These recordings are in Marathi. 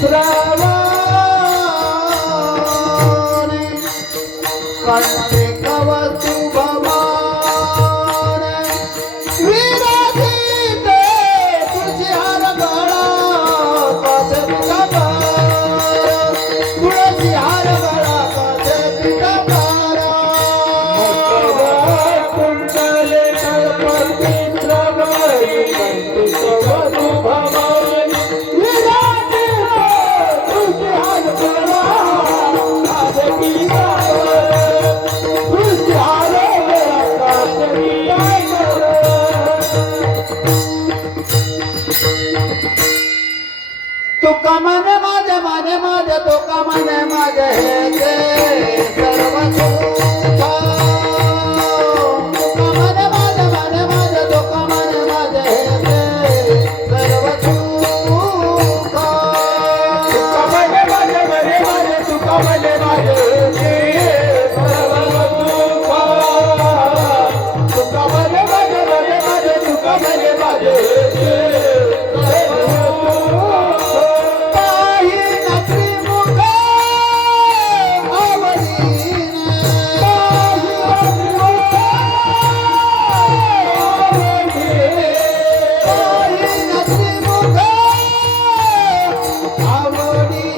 श्रावणी कंठे कवतु भवान विराजिते तुझे हार गळा काचे पितांबर तुळशी हार गळा काचे पितांबर कुंडले कल्पती श्रावणी कंठे कवतु भवान विराजिते तुझे हार गळा काचे पितांबर तुझे हार गळा काचे पितांबर तुका मने माझे तुका मने माझे हे ते सर्व सुख तुका मने माझे तुका मने माझे हे ते सर्व सुख तुका मने माझे तुका मने माझे हे सर्व सुख तुका मने माझे तुका मने माझे हे सर्व सुख पाहि नकरी मुख आवडीन पाहि नकरी मुख आवडीन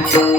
Thank you.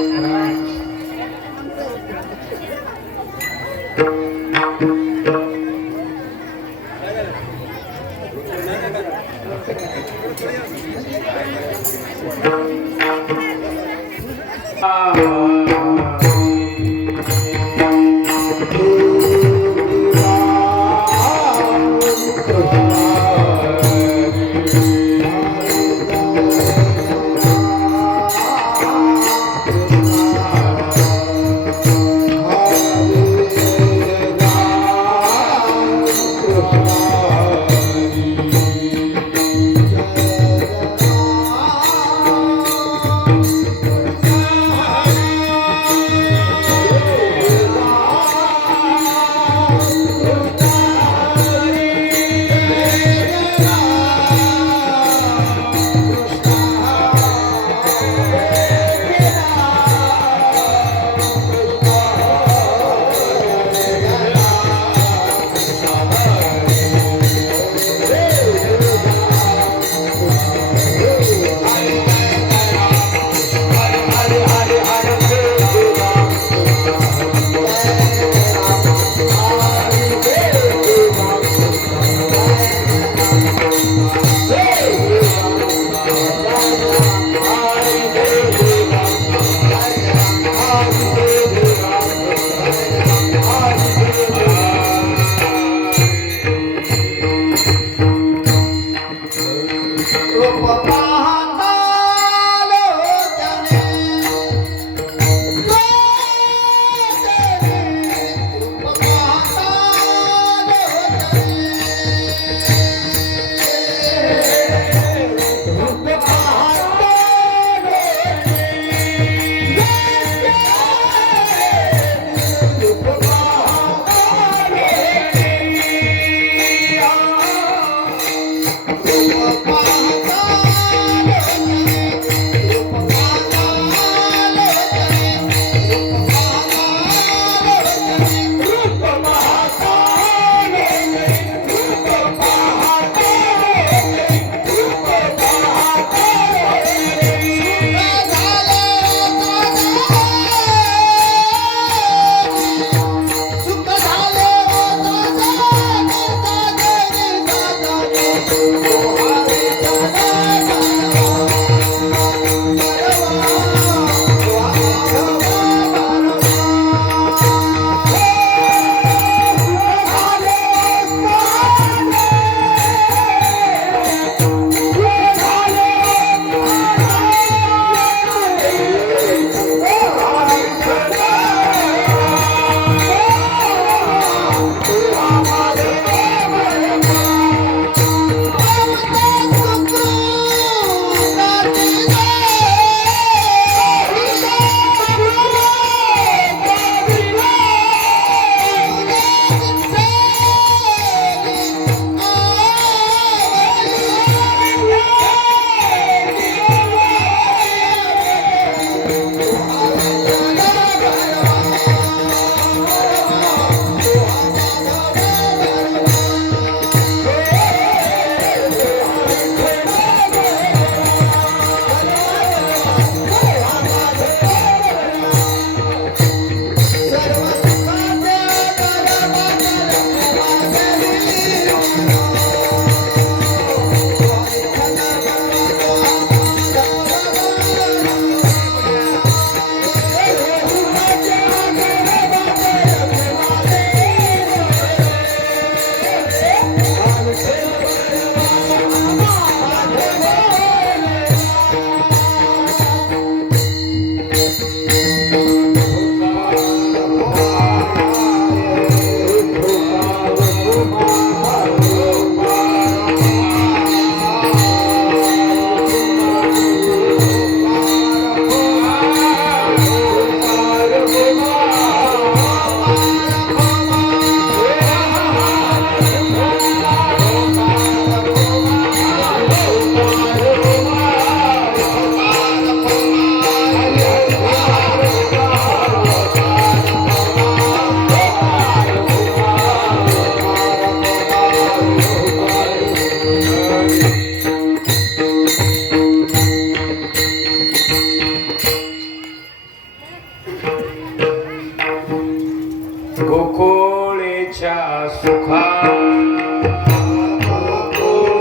गोकुळेच्या सुखा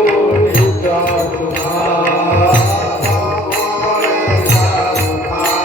गोकुळेच्या सुखा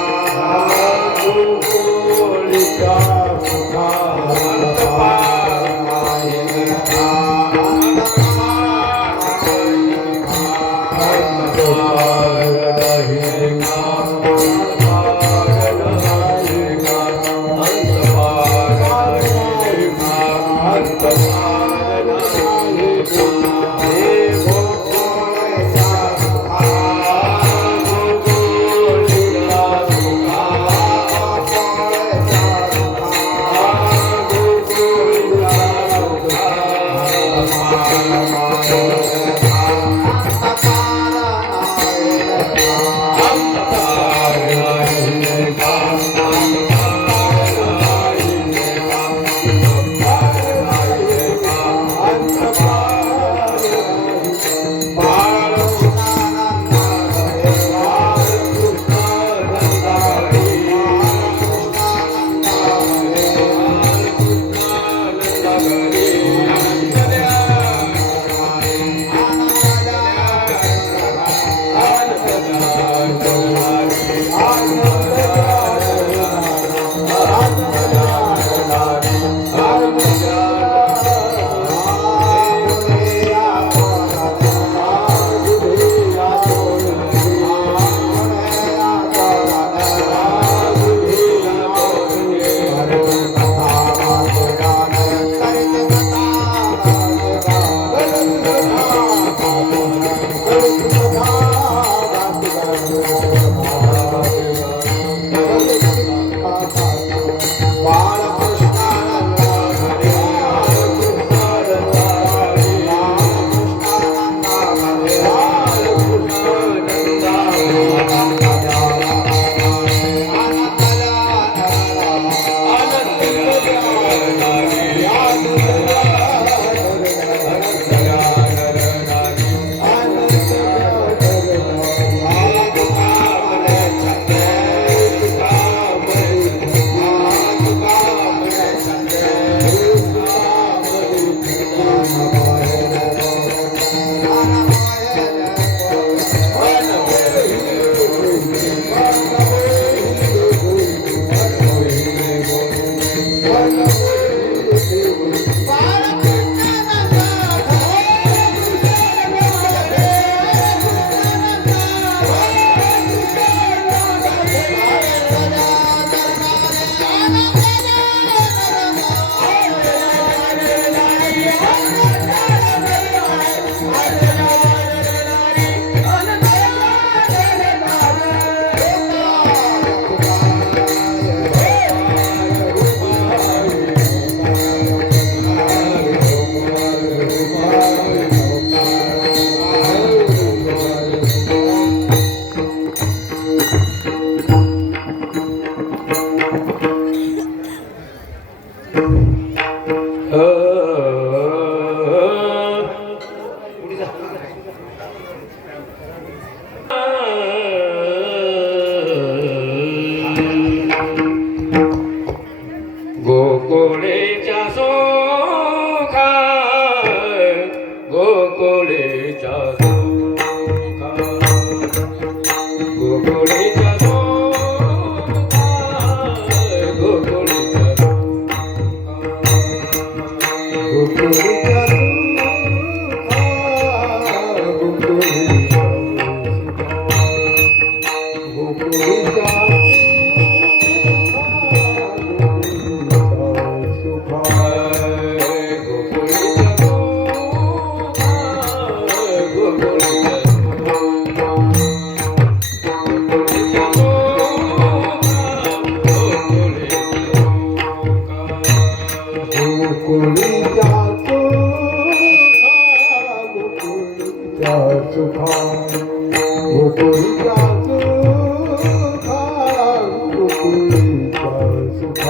पाय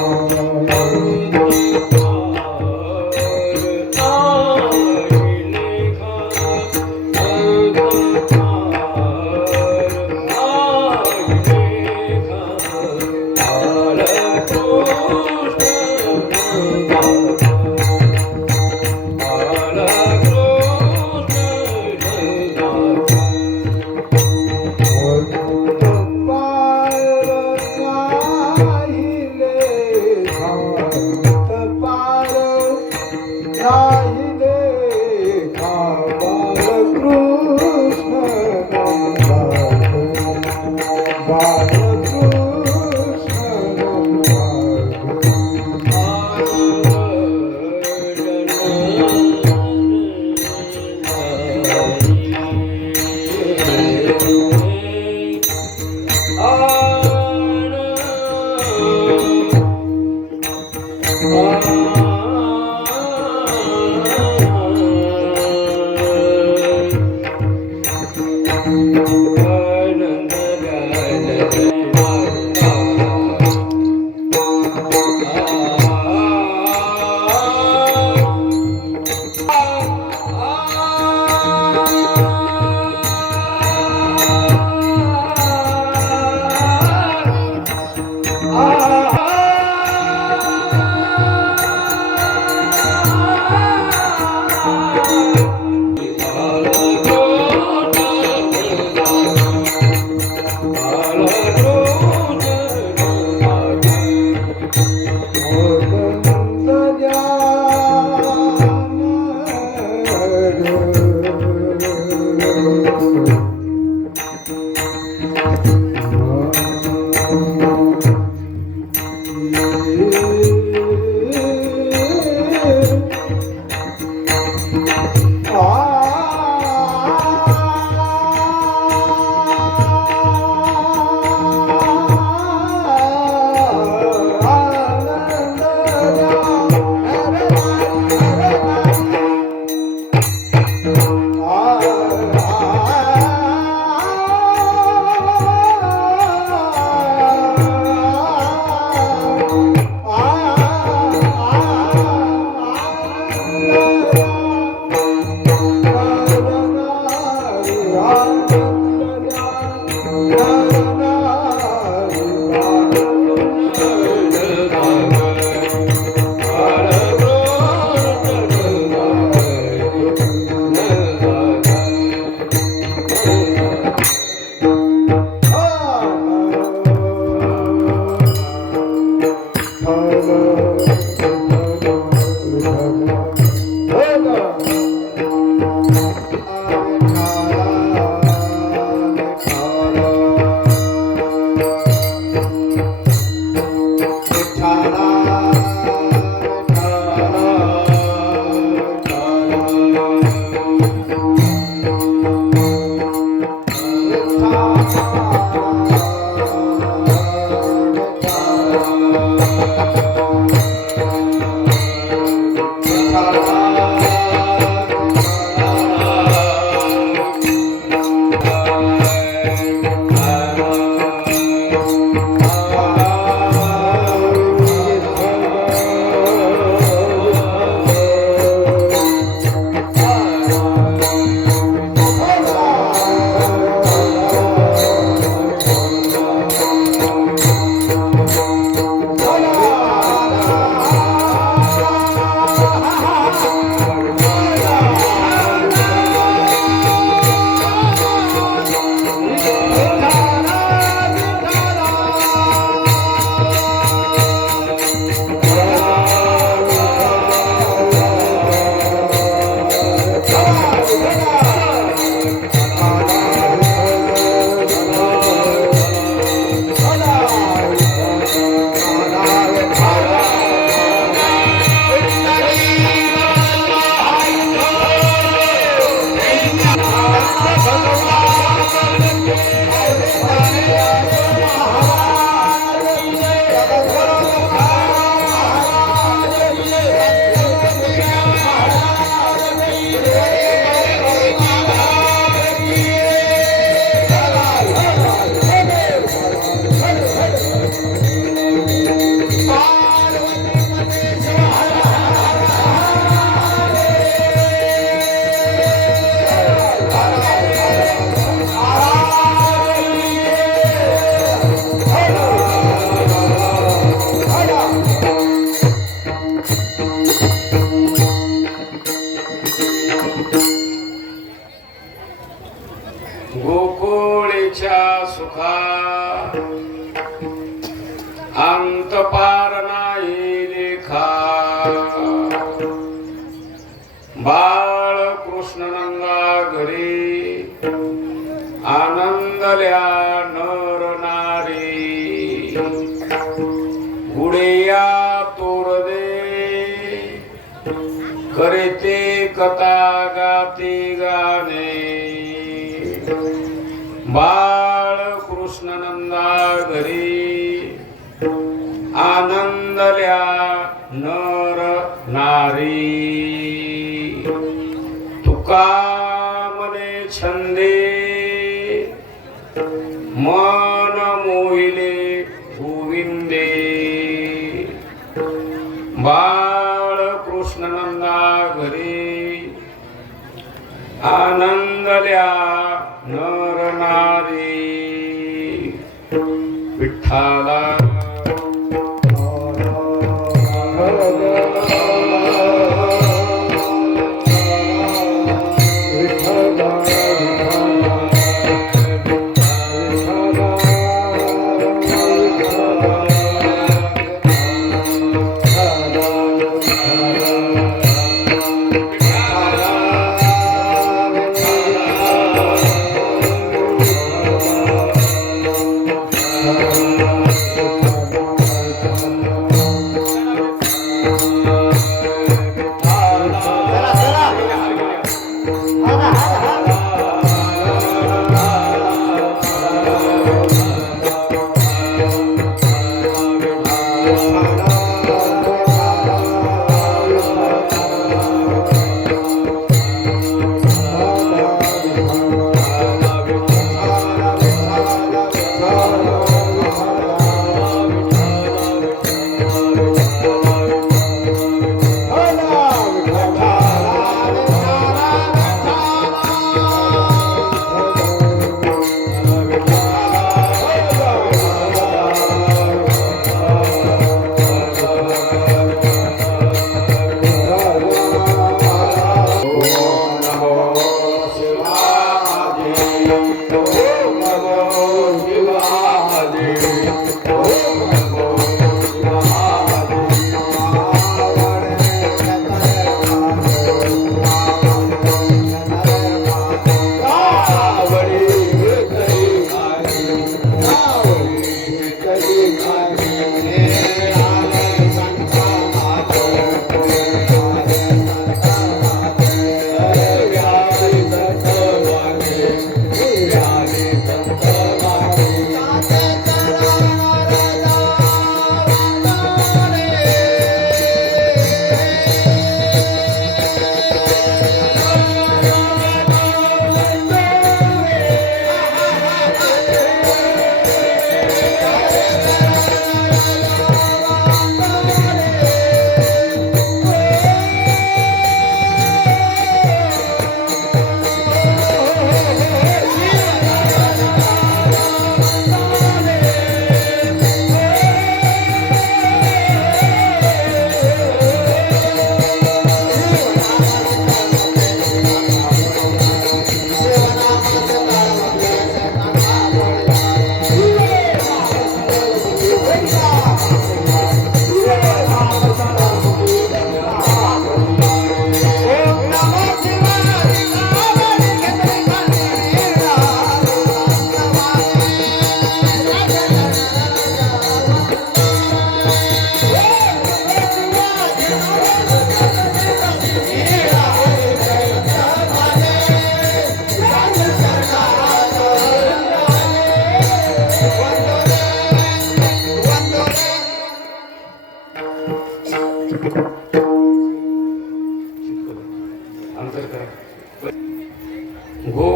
राहिले अंत पार नाही लेखा बाळ कृष्ण नंदा घरी आनंदल्या नर नारी गुडिया तोर दे करते कथा गाती गाणे बाळ कृष्ण नंदा घरी आनंदल्या नर नारी तुका मने छंदे मन मोहिले गोविंदे बाळ कृष्ण नंदा घरी आनंदल्या नर नारी विठ्ठला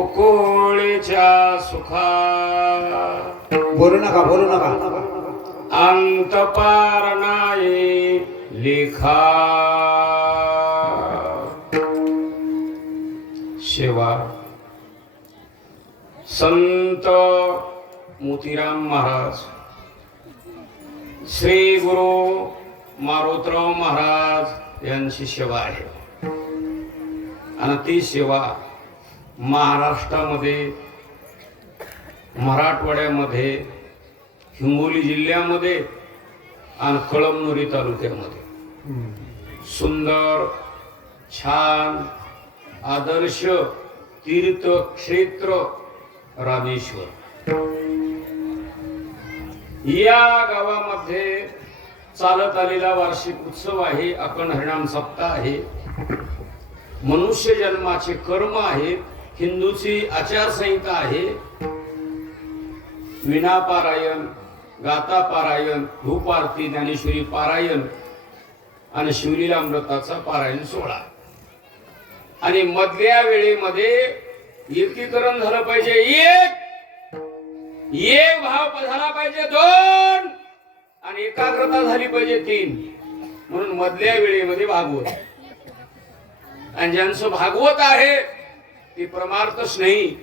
गोकुळच्या सुखा बोलू नका अंत पार नाही लेखा सेवा संत मोतीराम महाराज श्री गुरु मारुतराव महाराज यांची सेवा आहे आणि ती सेवा महाराष्ट्रामध्ये मराठवाड्यामध्ये हिंगोली जिल्ह्यामध्ये आणि कळमनुरी तालुक्यामध्ये सुंदर छान आदर्श तीर्थक्षेत्र रामेश्वर या गावामध्ये चालत आलेला वार्षिक उत्सव आहे. अखंड हरिनाम सप्ताह आहे. मनुष्य जन्माचे कर्म आहे. हिंदूची आचारसंहिता आहे. विना पारायण, गाता पारायण, धूप आरती, ज्ञानेश्वरी पारायण आणि शिवलीलामृताचा पारायण सोहळा. आणि मधल्या वेळेमध्ये एकीकरण झालं पाहिजे. एक भाव झाला पाहिजे 2 आणि एकाग्रता झाली पाहिजे 3. म्हणून मधल्या वेळेमध्ये भागवत. आणि ज्यांचं भागवत आहे ते परमार्थच नाही.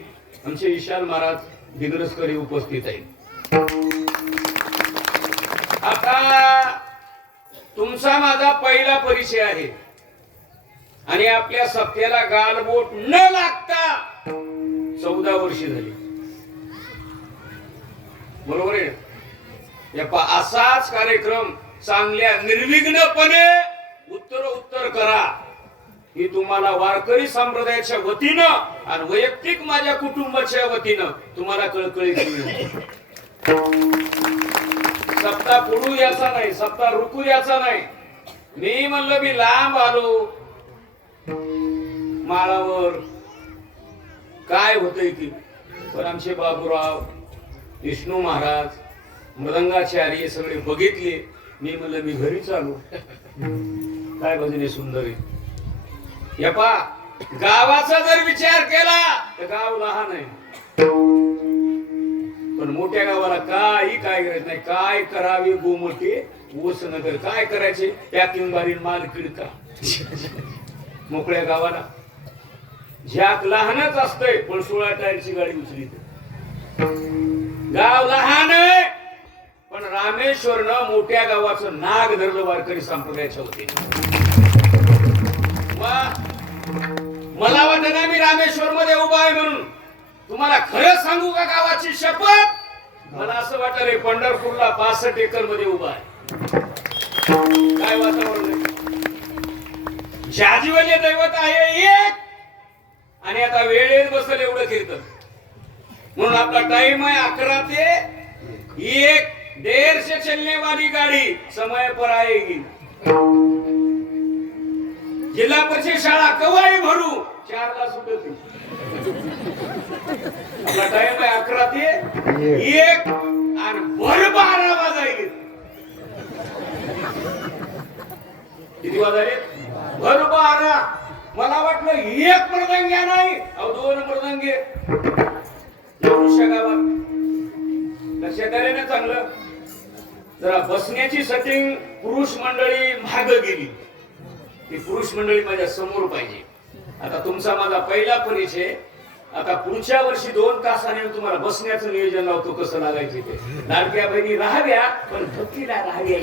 आमचे विशाल महाराज दिग्रसकरी उपस्थित आहेत. आता तुमचा माझा पहिला परिचय आहे आणि आपल्या सत्याला गालबोट न लागता 14 वर्षे झाली. बरोबर आहे. असाच कार्यक्रम चांगल्या निर्विघ्नपणे उत्तर करा ही तुम्हाला वारकरी संप्रदायाच्या वतीनं आणि वैयक्तिक माझ्या कुटुंबाच्या वतीनं तुम्हाला कळकळीची विनंती. सप्ताह पुढू याचा नाही, सप्ताह रुकू याचा नाही. मी म्हणलं मी लांब आलो माळावर काय होतंय की, पण आमचे बाबूराव विष्णू महाराज मृदंगाचार्य सगळे बघितले. मी म्हणलं मी घरी चालू. काय भजने सुंदर आहे. यपा गावाचा जर विचार केला तर गाव लहान आहे, पण मोठ्या गावाला काही काय करायचं नाही. काय करावे गोमटे ओस नगर काय करायचे त्यातून बारीन माल किडका. मोकळ्या गावाला झ्याक लहानच असतंय पण 16 टायरची गाडी उचली. गाव लहान आहे पण रामेश्वरनं मोठ्या गावाचं नाग धरलं वारकरी संप्रदायाच्या वतीने. मला वाटत ना मी रामेश्वर मध्ये उभा आहे म्हणून. तुम्हाला खरं सांगू का गावाची शपथ, मला असं वाटत रे पंढरपूरला 65 एकर मध्ये उभा आहे. काय वातावरण आहे. जाजीवले दैवत आहे एक आणि आता वेळेत बसल एवढं कीर्तन. म्हणून आपला टाइम आहे 11 ते 1. देर से चलने वाली गाड़ी समय पर आएगी. जिल्हा परिषद शाळा कवाई भरू 4 ला सुटते. आपला टाइम आहे 11 ते 1 आणि भर 12 वाजायले. किती वाजायले? भर 12. मला वाटलं 1 मृदंग्या नाही अहो 2 मृदंगे. गावात लक्षात आले ना चांगलं. जरा बसण्याची सेटिंग पुरुष मंडळी माग गेली. ती पुरुष मंडळी माझ्या समोर पाहिजे. आता तुमचा माझा पहिला परिचय. आता पुढच्या वर्षी 2 तासाने तुम्हाला बसण्याचं नियोजन लावतो कसं लागायचे ते. लाडक्या बहिणी राहाव्या पण भक्तीला राहाव्या.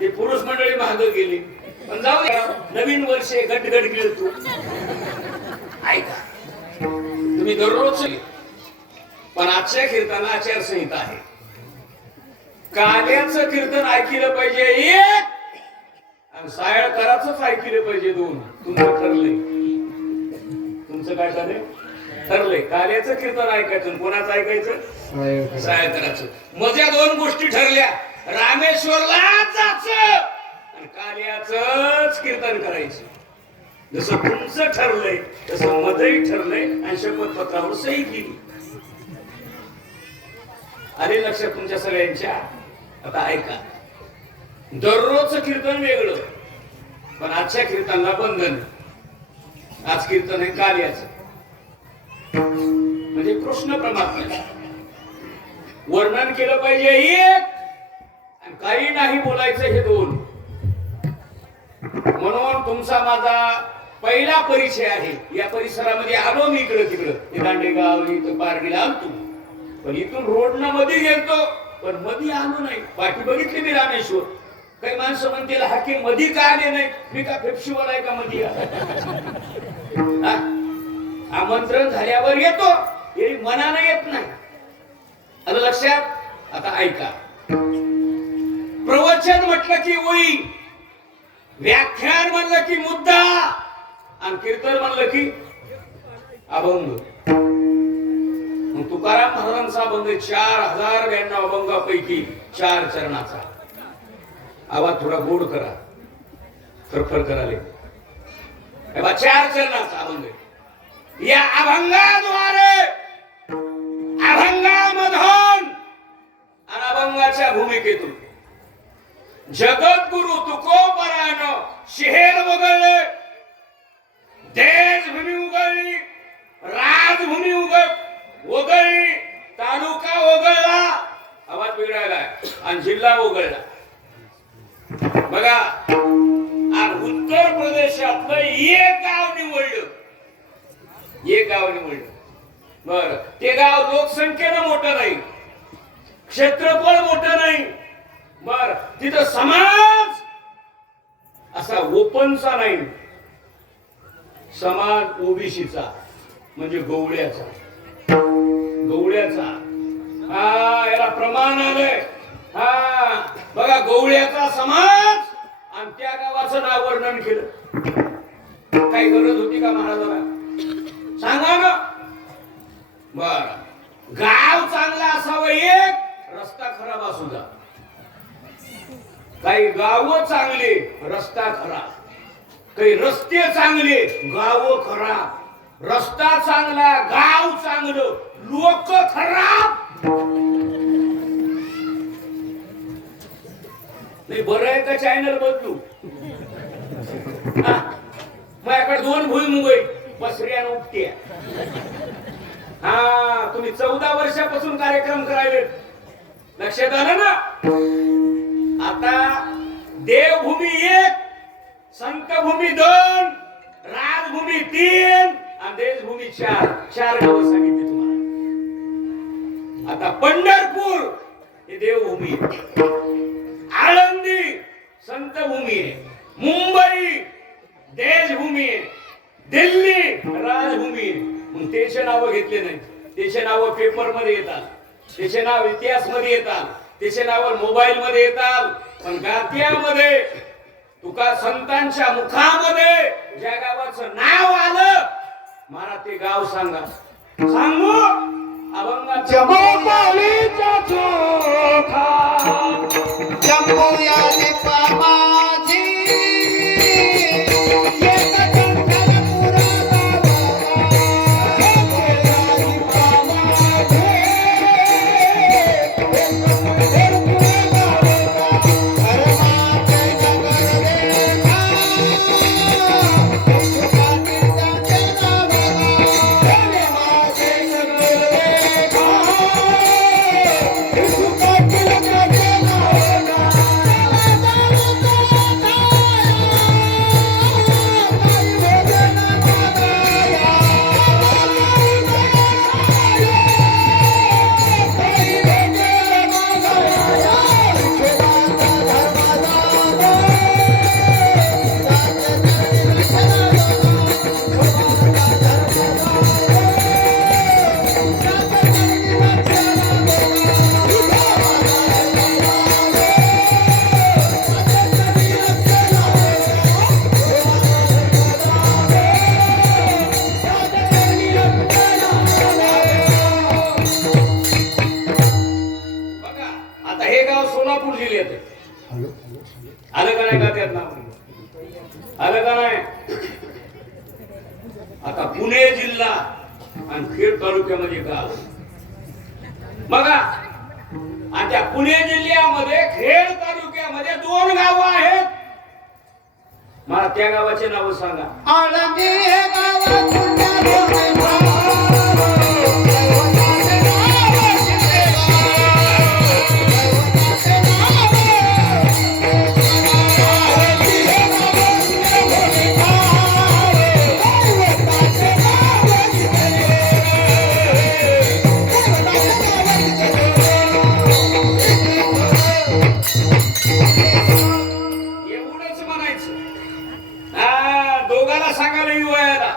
ते पुरुष मंडळी माग गेली. पण जाऊ द्या नवीन वर्ष गटगट गेल तू. ऐका तुम्ही दररोज पण आजच्या कीर्तनाला आचारसंहिता आहे. काल्याचं कीर्तन ऐकलं पाहिजे 1 आणि सायळकराचंच ऐकलं पाहिजे 2. तुमचं ठरलंय. तुमचं काय झालंय? ठरलंय. काल्याचं कीर्तन ऐकायचं कोणाचं ऐकायचं? सायळकराचं. माझ्या 2 गोष्टी ठरल्या. रामेश्वरला जायचं आणि काल्याचंच कीर्तन करायचं. जसं तुमचं ठरलंय तसं मजही ठरलंय आणि शपथपत्रावर सही केली. आले लक्षात तुमच्या सगळ्यांच्या. आता ऐका दररोजचं कीर्तन वेगळं पण आजच्या कीर्तनाला बंधन. आज कीर्तन आहे काल्याचं म्हणजे कृष्ण परमात्म्याचं वर्णन केलं पाहिजे 1 आणि काही नाही बोलायचं हे 2. म्हणून तुमचा माझा पहिला परिचय आहे. या परिसरामध्ये आलो मी इकडं तिकडं दांडेगाव इथं पारडीला आलतो पण इथून रोडनं मध्ये गेलतो पण मध्ये आलो नाही. बाकी बघितली मी रामेश्वर. काही माणसं म्हणतील हाके मध्ये का आले नाही. मी का फेपशीवाला आहे का मध्ये आमंत्रण झाल्यावर येतो हे मनानं येत नाही. आलं लक्षात? आता ऐका. प्रवचन म्हटलं की ओळी, व्याख्यान म्हणलं की मुद्दा, आणि कीर्तन म्हणलं की अभंग. मग तुकाराम महाराजांचा अभंग 4092 अभंगापैकी 4 चरणाचा. आवाज थोडा गोड करा, फरफर कराले. 4 चरणाचा अभंग. या अभंगाद्वारे अभंगामधून आणि अभंगाच्या भूमिकेतून जगद्गुरु तुकोबरानं शहर वगळले, देशभूमी उगळली, राजभूमी वगळली, तालुका वगळला, आवाज बिघडायला, आणि जिल्हा वगळला. बघा, आणि उत्तर प्रदेशातलं एक गाव निवडलं. एक गाव निवडलं. बर, ते गाव लोकसंख्येनं मोठं नाही, क्षेत्रफळ मोठं नाही. बर, तिथं समाज असा ओपनचा नाही, समाज ओबीसीचा, म्हणजे गवळ्याचा. गवळ्याचा याला प्रमाण आलंय. बघा, गवळ्याचा समाज, आणि त्या गावाचं नाव वर्णन केलं. काही गरज होती का महाराजाला? सांगा ना. बर, गाव चांगला असावं एक, रस्ता खराब असू द्या. काही गाव चांगले, रस्ता खराब. काही रस्ते चांगले, गाव खराब. रस्ता चांगला, गाव चांगलं, लोक खराब. नाही, बरं आहे का चॅनल बदलू? माझ्याकडे 2 भुईमुग बसऱ्या उपट्या. तुम्ही 14 वर्षापासून कार्यक्रम करायले, लक्षात आलं ना? आता देवभूमी 1, संतभूमी 2, राजभूमी 3 आणि देशभूमी 4. 4 गावं सांगितली तुम्हाला. आता पंढरपूर हे देवभूमी आहे, आळंदी संतभूमी आहे, मुंबई देशभूमी आहे, दिल्ली राजभूमी आहे. मग त्याचे नाव घेतले नाही. त्याचे नाव पेपर मध्ये येतात, त्याचे नाव इतिहास मध्ये येतात, त्याचे नाव मोबाईल मध्ये येतात. पण गात्यामध्ये तुका संतांच्या मुखामध्ये ज्या गावाचं नाव आलं, मला ते गाव सांगा. सांगू? अभंगाचा जमोपालीचा चोखा, जमोया दीपा माझी, एक कंठल पुरा गावाला, जमोया दीपा माझी, एक कंठल पुरा गावाला, धर्माचे नगर देखा, तुका कीर्तनाचे नावाला, धर्माचे नगर देखा, तुका कीर्तनाचे नावाला. बघा, आता हे गाव सोलापूर जिल्ह्यात आहे. आलं का नाही? का त्यात नाव आलं का नाही? आता पुणे जिल्हा आणि खेड तालुक्यामध्ये गाव. बघा, आणि त्या पुणे जिल्ह्यामध्ये खेड तालुक्यामध्ये 2 गाव आहेत. मला त्या गावाचे नाव सांगा. आळंदी हे गावात एवढंच म्हणायचं. दोघाला सांगायला येऊ वयाला.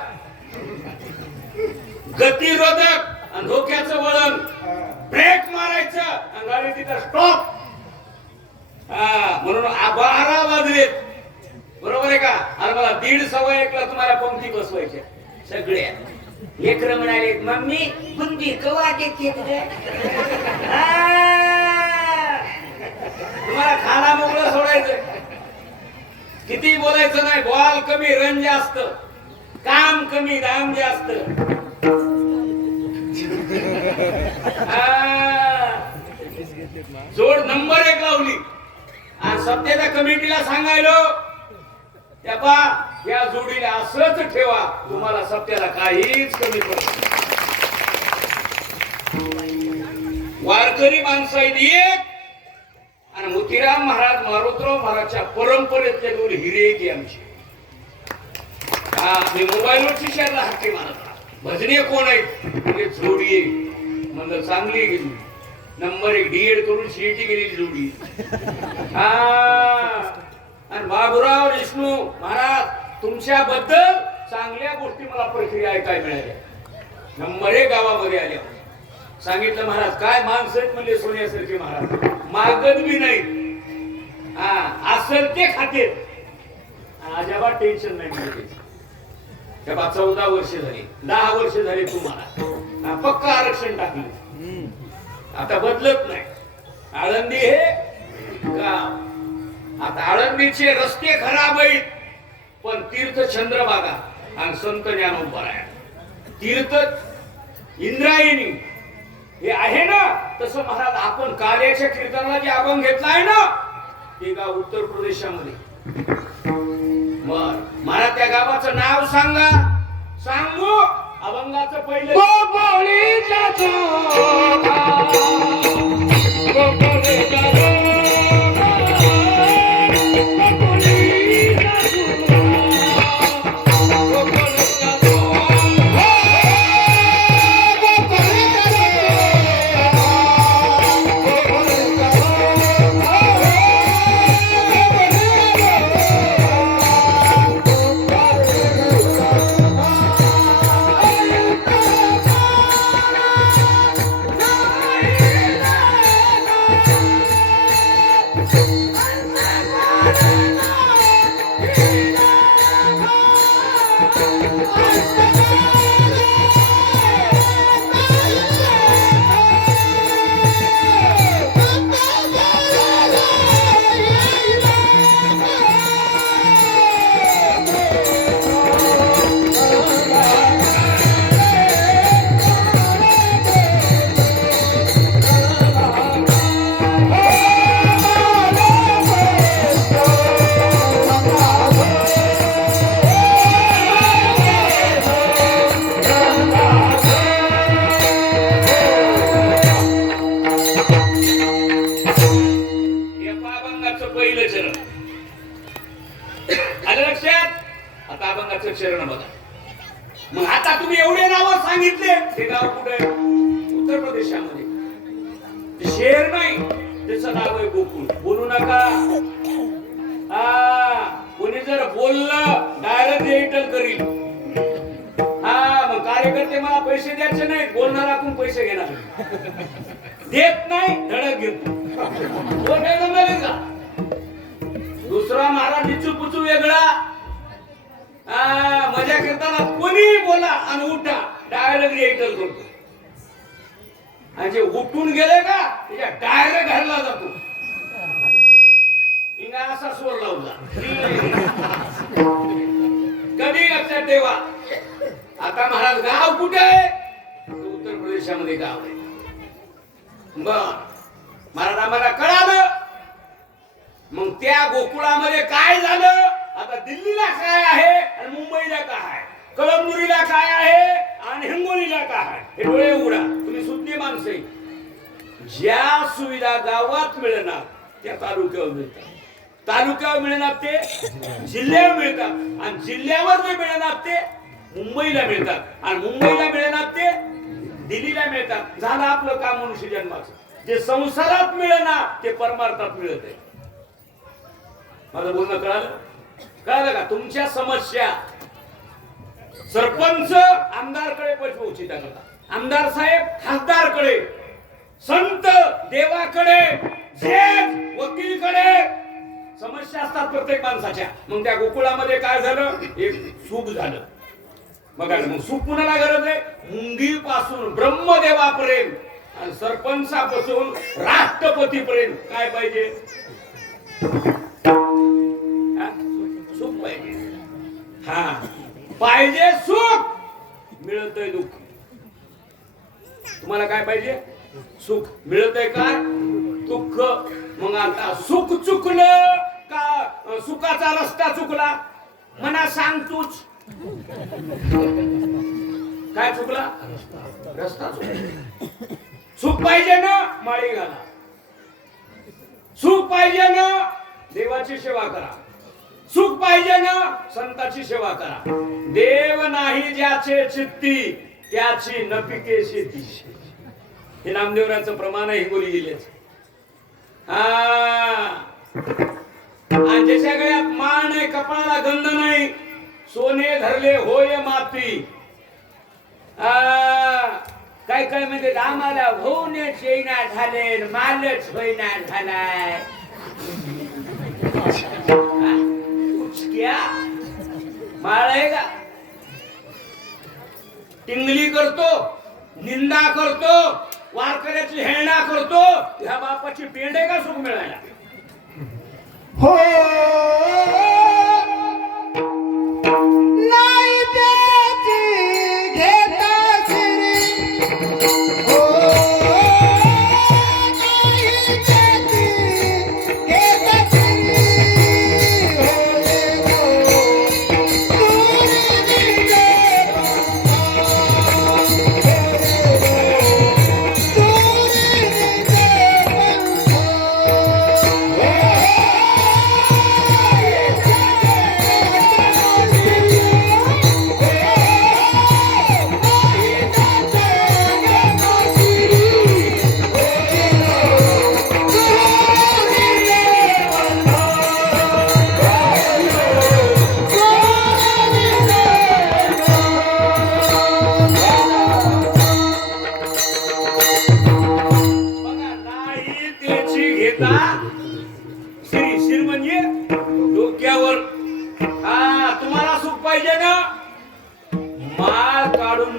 सगळ्या लेकर म्हणाले मम्मी बुंदी कवा देते तुम्हाला खाना मोकळं सोडायचं, किती बोलायचं नाही, बॉल कमी रन जास्त, काम कमी दाम जास्त. जोड नंबर 1 लावली आणि सत्तेच्या कमिटीला सांगायलो त्या बा या जोडीला असंच ठेवा, तुम्हाला सत्याला काहीच कमी पडत. वारकरी माणसं एक आणि मोतीराम महाराज मारुतराव महाराजच्या परंपरेतले दोन हिरे की आमची. मी मोबाईलवरची शेअरला हक्की मारत भजनीय कोण आहेत म्हणजे जोडी म्हणजे चांगली गेली नंबर 1 डीएड करून सीईटी गेलेली जोडी. आणि बाबुराव देशमुख महाराज तुमच्याबद्दल चांगल्या गोष्टी मला प्रक्रिया ऐकायला मिळाल्या. नंबर 1 गावामध्ये आल्या, सांगितलं महाराज काय माणसं आहेत म्हणजे सोन्यासारखे महाराज, मागत बी नाही, असेल ते खातेत, अजिबात टेन्शन नाही मिळते. तेव्हा 14 वर्ष झाली, 10 वर्ष झाली तुम्हाला पक्का आरक्षण टाकले, आता बदलत नाही. आळंदी हे गाव, आता आळंदीचे रस्ते खराब आहेत पण तीर्थ चंद्रभागा आणि संत ज्ञानोबराय तीर्थ इंद्रायणी हे आहे ना. तसं महाराज आपण कार्याच्या कीर्तनाला जे अभंग घेतला आहे ना ते गाव उत्तर प्रदेशामध्ये. महाराज त्या गावाचं नाव सांगा. सांगू अभंगाचं पहिलं चरण बघा. मग आता तुम्ही एवढे नाव सांगितले, ते गाव कुठे आहे? उत्तर प्रदेशामध्ये. शहर नाही, त्याचं नाव आहे गोकुळ. बोलू नका. कोणी जर बोललं डायरेक्ट रिटल करील. मग कार्यकर्ते मला पैसे द्यायचे नाही, बोलणार आपण पैसे घेणार. देत नाही धडक घेतो. दुसरा महाराज निचू पुचू वेगळा. मजा करताना कोणी बोला आणि उठा डायरेक्ट रिटल करतो. आणि जे उठून गेले का त्याच्या डायरेक्ट घरला जातो. हिंगा असा स्वर लावला. कधी लक्षात ठेवा. आता महाराज गाव कुठे आहे? उत्तर प्रदेशामध्ये गाव आहे. बर महाराज आम्हाला कळालं. मग त्या गोकुळामध्ये काय झालं? आता दिल्लीला काय आहे आणि मुंबईला काय आहे, कळमनुरीला काय आहे आणि हिंगोलीला काय आहे, हे डोळे उघडा. तुम्ही सुज्ञ माणसे. ज्या सुविधा गावात मिळणार त्या तालुक्यावर मिळतात, तालुक्यावर मिळणार ते जिल्ह्यावर मिळतात, आणि जिल्ह्यावर जे मिळणार ते मुंबईला मिळतात, आणि मुंबईला मिळणार ते दिल्लीला मिळतात. झालं आपलं काम मनुष्य जन्माचं. जे संसारात मिळणार ते परमार्थात मिळत आहे. माझं बोलणं कळालं? कळालं का? तुमच्या समस्या सरपंच आमदारकडे पोहोचवू करता, आमदार साहेब खासदारकडे, संत देवाकडे, जज वकीलकडे समस्या असतात प्रत्येक माणसाच्या. मग त्या गोकुळामध्ये काय झालं? एक सुख झालं. बघा ना, मग सुख कुणाला गरज आहे? मुंगीपासून ब्रह्मदेवापर्यंत आणि सरपंचापासून राष्ट्रपतीपर्यंत काय पाहिजे? हा? सुख पाहिजे. हा, पाहिजे सुख, मिळतंय दुःख. तुम्हाला काय पाहिजे? सुख. मिळतंय काय? दुःख. मग आता सुख चुकलं का सुखाचा रस्ता चुकला? मना सांग तूच. काय चुकला? रस्ता चुकला. सुख पाहिजे ना, माळी घाला. सुख पाहिजे ना, देवाची सेवा करा. सुख पाहिजे ना, संताची सेवा करा. देव नाही ज्याचे चित्ती, त्याची न पिके शेती. हे नामदेवराचं प्रमाण आहे, बोली गेलेच. आणि ज्याच्या गळ्यात माळ नाही, कपाळाला गंध नाही, सोने धरले होय माती. काय काय म्हणजे आम्हाला होऊनच येईना झाले, मालच होईना झालाय. माळ आहे का? टिंगली करतो, निंदा करतो, वारकऱ्याची हेळणा करतो, ह्या बापाची पेंड आहे का सुख मिळायला? हो नाही त्याची घेता श्री. हो नाही त्याची घेता श्री. श्री म्हणजे डोक्यावर. तुम्हाला सुख पाहिजे ना, माळ काढून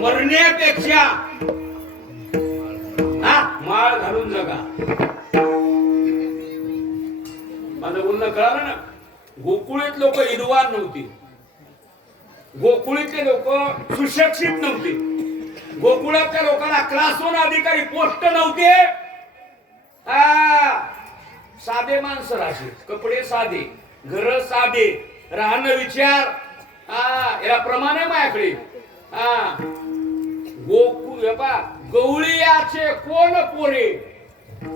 मरण्यापेक्षा माळ घालून जगा. माझं बोलणं कळालं ना? गोकुळीत लोक विद्वान नव्हती, गोकुळीतले लोक सुशिक्षित नव्हते, गोकुळातल्या लोकांना क्लास 1 अधिकारी पोस्ट नव्हते. साधे माणसं राशी, कपडे साधे, घर साधे, राहणं विचार याला प्रमाण आहे माझ्याकडे. गवळीयाचे कोण पोरे,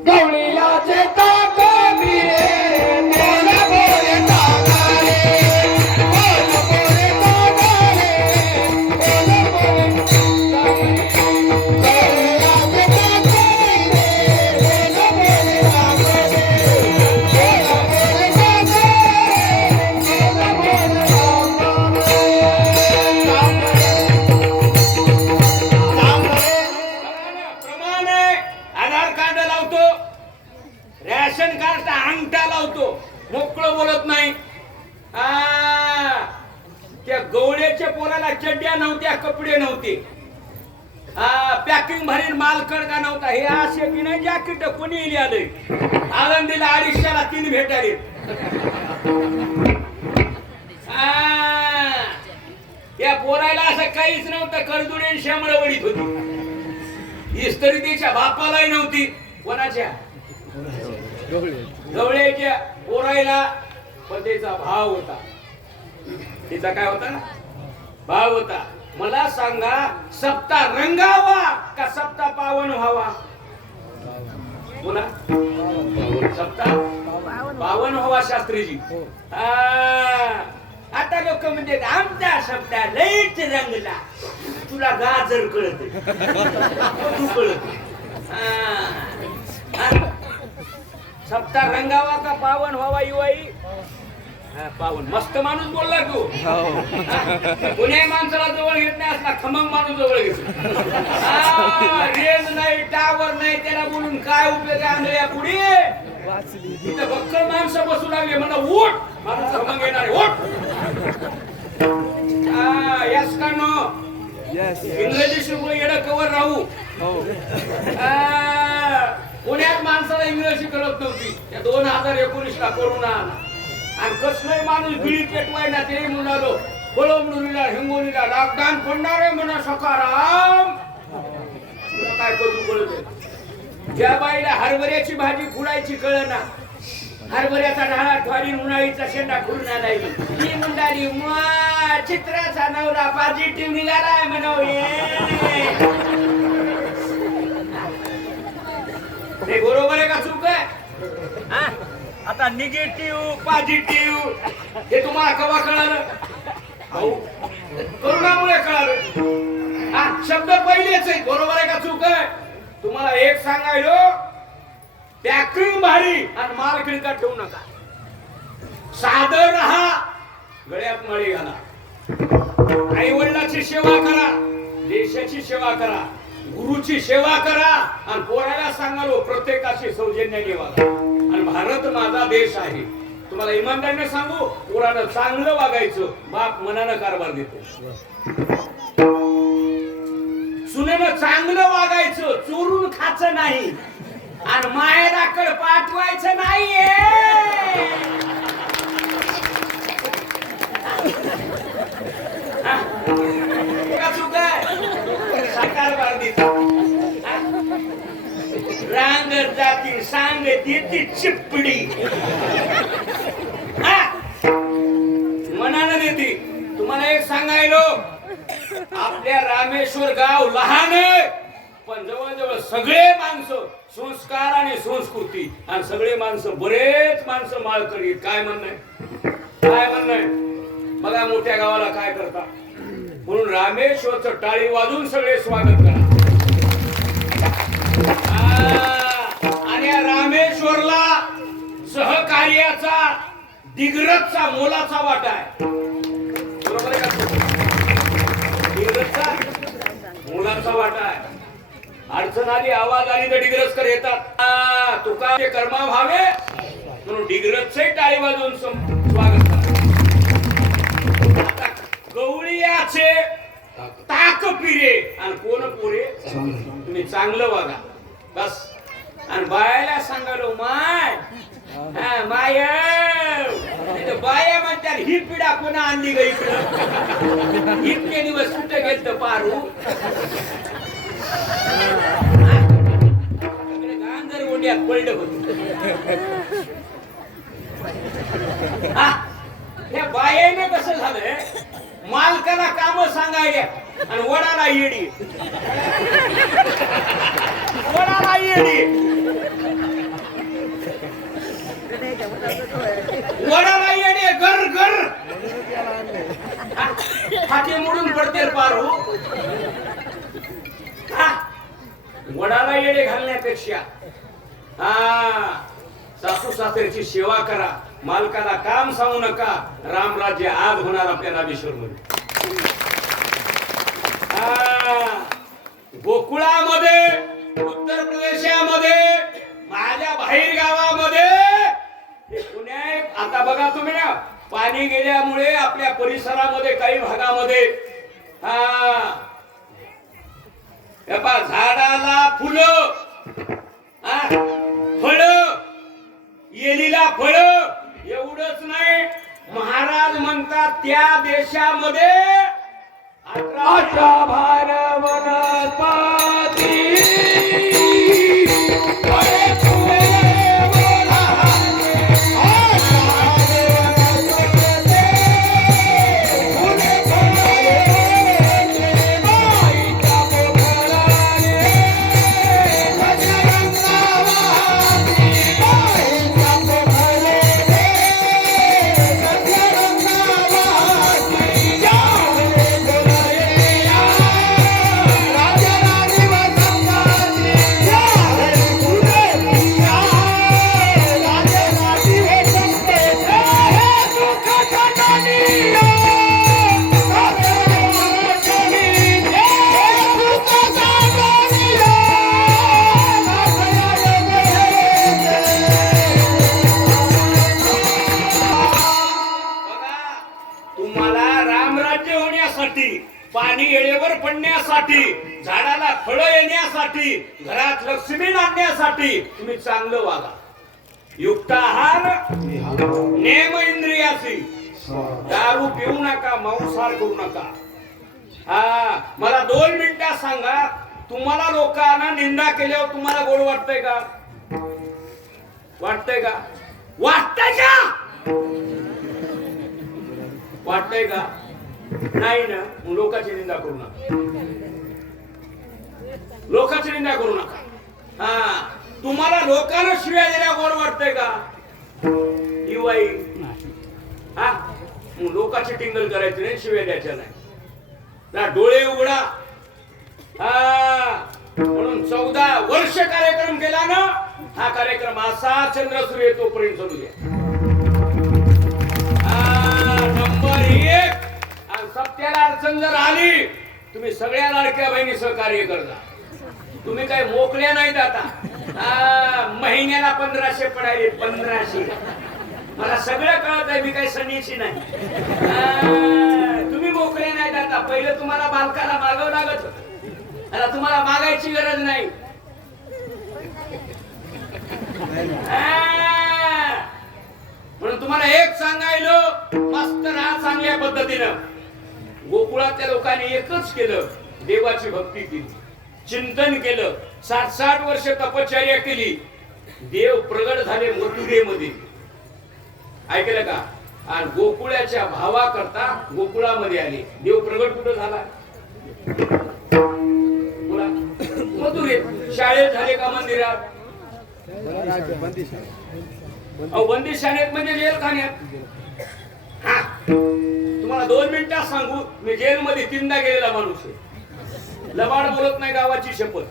गवळीयाचे ताक बिरे, कोण पोरे ताकारे, कोण पोरे ताकारे, कोण पोरे ताकारे. गवळीयाचे ताक बिरे, कोण पोरे ताकारे, कोण पोरे ताकारे, कोण पोरे प्रमाण आहे. आधार कार्ड लावतो, रेशन कार्ड अंगठा लावतो, मोकळं बोलत नाही. त्या गवळ्याच्या पोराला चड्ड्या नव्हत्या, कपडे नव्हते, पॅकिंग भरीन माल कडका नव्हता. हे असे की नाही जॅकेट कोणी आलंय. आळंदीला 250ला 3 भेटाले. त्या पोराला असं काहीच नव्हतं, करदुडे श्यामळ वडीत होती. इस्त्री त्याच्या बापालाही नव्हती. कोणाच्या? गवळ्याच्या पोरायला. पण त्याचा भाव होता. तिचा काय होता? भाव होता. मला सांगा, सप्ता रंगावा का सप्ता पावन व्हावा? बोला. सप्ता पावन व्हावा शास्त्रीजी. आता लोक म्हणजे आमचा सप्ता लईच रंगला. तुला गाजर कळत, तू कळत. सप्ता रंगावा का पावन व्हावा? युवाई पावन. मस्त माणूस बोलला तू. कोणी माणसाला जवळ घेत नाही, असला खमंग माणूस जवळ घेतो. रेंज नाही, टावर नाही, त्याला बोलून काय उपयोग आहे? या पुढे इथं बक्कळ माणसं बसू लागले. म्हणा उठ, माणूस खमंग येणार, उठ. यस का नो? इंग्रजी शिकलो येडं कवर राहू. पुण्यात माणसाला इंग्रजी कळत नव्हती. त्या 2019 ला कोरोना आला आणि कसलाही माणूस बिडी पेटवाय ना ते म्हणालो बळवणीला हिंगोलीला लॉकडाऊन पडणार आहे म्हणा सकाराम. काय करू कळत ज्या बाईला हरभऱ्याची भाजी खुडायची कळना हरभऱ्याचा ढाळा ठवाडीन उन्हाळीचा शेंडा खुडून आणायची ती म्हणणारी चित्राचा नवरा पॉझिटिव्ह निघालाय म्हणाव हे बरोबर आहे का चूक आहे? आता निगेटिव्ह पॉझिटिव्ह हे तुम्हाला केव्हा कळालं? करोनामुळे कळालं. शब्द पहिलेच आहे. बरोबर आहे का चूक आहे? तुम्हाला एक सांगायलो पॅकिंग भारी आणि माल खिळका ठेवू नका. साधं राहा गळ्यात मळी घाला. आई वडिलाची सेवा करा देशाची सेवा करा गुरुची सेवा करा आणि पोराला सांगालो प्रत्येकाशी सौजन्याने वागा. आणि भारत माझा देश आहे. तुम्हाला इमानदारीने सांगू पोरानं चांगलं वागायचं. बाप मनानं कारभार देतो. सुनेनं चांगलं वागायचं चोरून खायचं नाही आणि मायराकडे पाठवायचं नाहीये. कारभार देतो. रांगत जाती सांगत येते चिपडी मनानं देते. तुम्हाला एक सांगायलो आपल्या रामेश्वर गाव लहान आहे पण जवळजवळ सगळे माणसं संस्कार आणि संस्कृती आणि सगळे माणसं बरेच माणसं माळकरी. काय म्हणणं काय म्हणणं बघा मोठ्या गावाला काय करता म्हणून रामेश्वरचं टाळी वाजून सगळे स्वागत करा. आणि या रामेश्वरला सहकार्याचा दिग्रजचा मोलाचा वाटा आहे. बरोबर आहे का? दिग्रजचा मोलाचा वाटा आहे. अडचण आली आवाज आली तर डिग्रजकर येतात. तुका कर्मा व्हावे म्हणून डिग्रजचे टाळी वाजवून स्वागत करा. आता गवळीयाचे ताक पिरे आणि कोण पोरे तुम्ही चांगलं वागा बस. आणि बायाला सांगालो माय माय बाया म्हणतात ही पिढा कोणा आणली ग इकडं इतके दिवस कुठे गेलत पारू गांजर गोंड्यात पडलं होत. या बायाने कसं झालंय मालकाला काम सांगायला आणि वडाला येडी वडाला येडी वडाला येडे घर घर फाटे मोडून पडते पारू. वडाला येडे घालण्यापेक्षा सासू सासऱ्याची सेवा करा मालकाला काम सांगू नका. रामराज्य आज होणार आपल्या रामेश्वर मध्ये. गोकुळामध्ये उत्तर प्रदेशामध्ये माझ्या बाहेर गावामध्ये पुण्यात आता बघा तुम्ही ना पाणी गेल्यामुळे आपल्या परिसरामध्ये काही भागामध्ये झाडाला फुलं फळ येलीला फळ एवढंच नाही महाराज म्हणतात त्या देशामध्ये 18 भार वनस्पती राजा पडण्यासाठी, झाडाला फळं येण्यासाठी, घरात लक्ष्मी आणण्यासाठी तुम्ही चांगलं वागा. युक्त आहार, नेम इंद्रियाची. दारू पिऊ नका, मांसाहार करू नका. हा, मला 2 मिनिटात सांगा, तुम्हाला लोकांना निंदा केल्यावर तुम्हाला गोड वाटतंय का? वाटतंय का? वाटतंय का? वाटतंय का? नाही ना. लोकांची निंदा करू नका. लोकांची निंदा करू नका. हा, तुम्हाला लोकांना शिव्या दिल्या गोड वाटतंय का? युवाई हा, लोकांची टिंगल करायची नाही, शिव्या द्यायच्या नाही. ना डोळे उघडा. हा, म्हणून 14 वर्ष कार्यक्रम केला ना. हा कार्यक्रम असा चंद्र सूर्य तोपर्यंत चालू द्या. नंबर 1, सत्याला अडचण जर आली, तुम्ही सगळ्या लाडक्या बहिणी सहकार्य करता. तुम्ही काय मोकळ्या नाहीत आता. महिन्याला 1500 पडायले. 1500. मला सगळं कळत आहे, मी काही सनीची नाही. तुम्ही मोकळे नाहीत आता. पहिलं तुम्हाला बालकाला मागावं लागत होतं, आता तुम्हाला मागायची गरज नाही. म्हणून तुम्हाला एक सांगायलो, मस्त राहा चांगल्या पद्धतीनं. गोकुळातल्या लोकांनी एकच केलं, देवाची भक्ती केली, चिंतन केलं, 60-60 वर्ष तपश्चर्या केली. देव प्रगट झाले मथुरेमध्ये. ऐकलं का? आणि गोकुळाच्या भावाकरता गोकुळामध्ये आले. देव प्रगट कुठं झाला? मथुरेत. शाळेत झाले का मंदिरात? बंदिशानेत म्हणजे जेलखान्यात. हा, तुम्हाला 2 मिनिटात सांगू, मी जेलमध्ये 3दा गेलेला माणूस आहे. लबाड बोलत नाही, गावाची शपथ.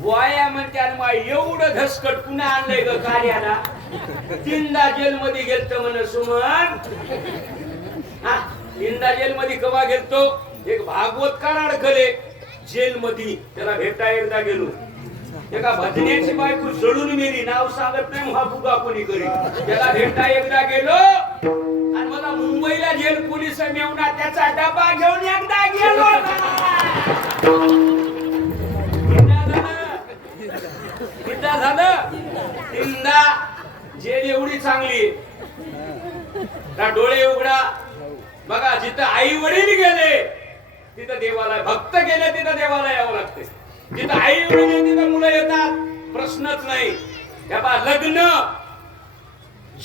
बोया म्हणते मा एवढं धसकट पुन्हा आणलंय ग कार्याला. 3दा जेलमध्ये गेलतो म्हण सुमन. 3दा जेलमध्ये कवा गेलतो? एक भागवतकार अडकले जेलमध्ये, त्याला भेटा एकदा गेलो. एका भजन्याची बायको जळून मेली, नाव सांगत नाही, महाफुगा कोणी करी. त्याला भेटा एकदा गेलो. आणि मला मुंबईला जेल पोलीस मेवना त्याचा डबा घेऊन एकदा गेलो. झालं 3दा जेल एवढी चांगली. डोळे उघडा. बघा, जिथं आई वडील गेले तिथं देवालय, भक्त गेले तिथं देवाला यावं लागते. जिथं आई वडील तिथं मुलं येतात, प्रश्नच नाही. लग्न,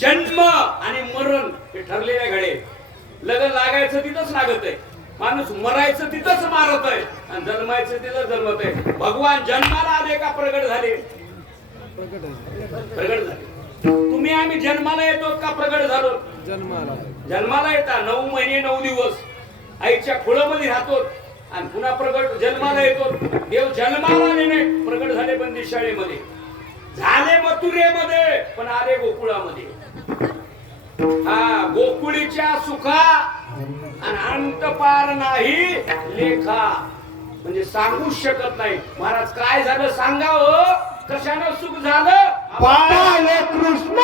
जन्म आणि मरण हे ठरलेले घडे. लग्न लागायचं तिथंच लागत आहे, माणूस मरायचं तिथंच मारत आहे, आणि जन्मायचं तिथंच जन्मत आहे. भगवान जन्माला आले का प्रगट झाले? प्रगट झाले. तुम्ही आम्ही जन्माला येतो का प्रगट झालो? जन्माला येता 9 महिने 9 दिवस आईच्या खोळामध्ये राहतो आणि पुन्हा प्रगट जन्माला येतो. देव जन्माला आले नाही, प्रगट झाले बंदिशाळेमध्ये, झाले मथुरेमध्ये, पण आले गोकुळामध्ये. गोकुळीच्या सुखा आणि अंत पार नाही लेखा. म्हणजे सांगूच शकत नाही. महाराज काय झालं सांगावं, कशानं सुख झालं? बाल कृष्ण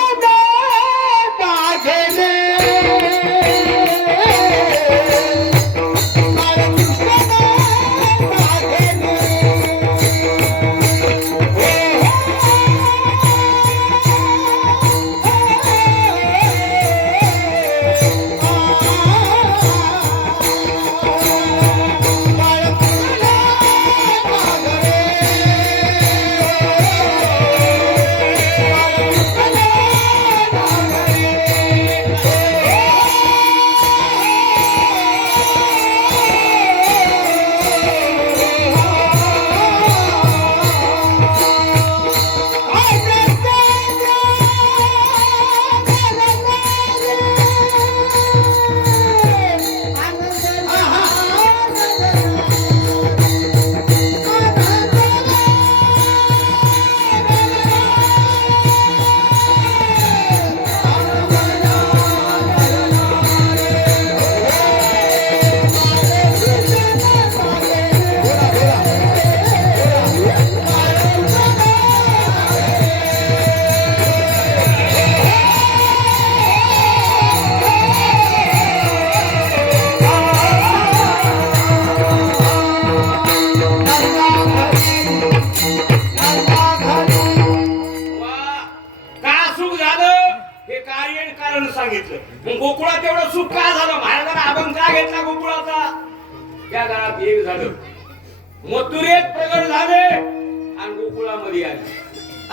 एक प्रगट झाले आणि गोकुळामध्ये आले.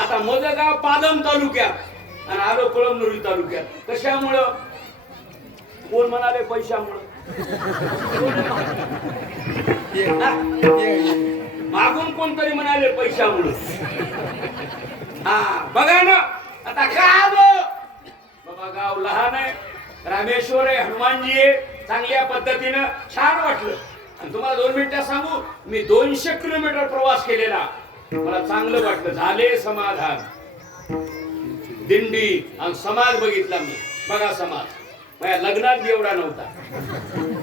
आता माझं गाव पालम तालुक्यात आणि आलो कळमनुरी तालुक्यात. कशामुळं? कोण म्हणाले? पैशामुळं. मागून कोणतरी म्हणाले पैशामुळं. हा बघा ना, आता काय बाबा गाव लहान आहे, रामेश्वर आहे, हनुमानजी आहे, चांगल्या पद्धतीनं छान वाटलं. आणि तुम्हाला 2 मिनिटं सांगू, मी 200 किलोमीटर प्रवास केलेला, मला चांगलं वाटलं. झाले समाधान. दिंडी आणि समाज बघितला मी. बघा समाज माझ्या लग्नात एवढा नव्हता.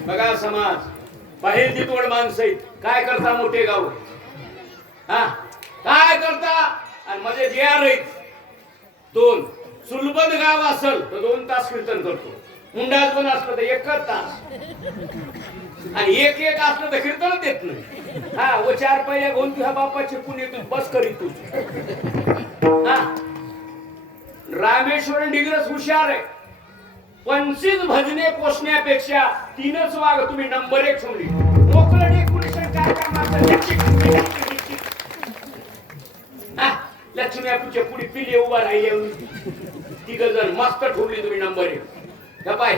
बघा समाज, बाहेर तितवड माणसं आहेत. काय करता मोठे गाव? हा काय करता? आणि मध्ये बिहार आहेत 2. सुलबद गाव असल तर 2 तास कीर्तन करतो. मुंडाज पण असलं तर 1 तास, आणि एक असलं तर कीर्तन देत नाही. हा व 4 पहिल्या घेऊन तुझ्या बापाचे पुणे तू बस करीत तू. हा रामेश्वर डिग्रस हुशार आहे. 25 भजने पोचण्यापेक्षा 3च वाघ तुम्ही नंबर 1 ठेवली. मोकळं डेकोरेशन काय लक्ष्मी आपूच्या पुढे पिले उभा राहिले. 3 जण मस्त ठेवली तुम्ही नंबर 1.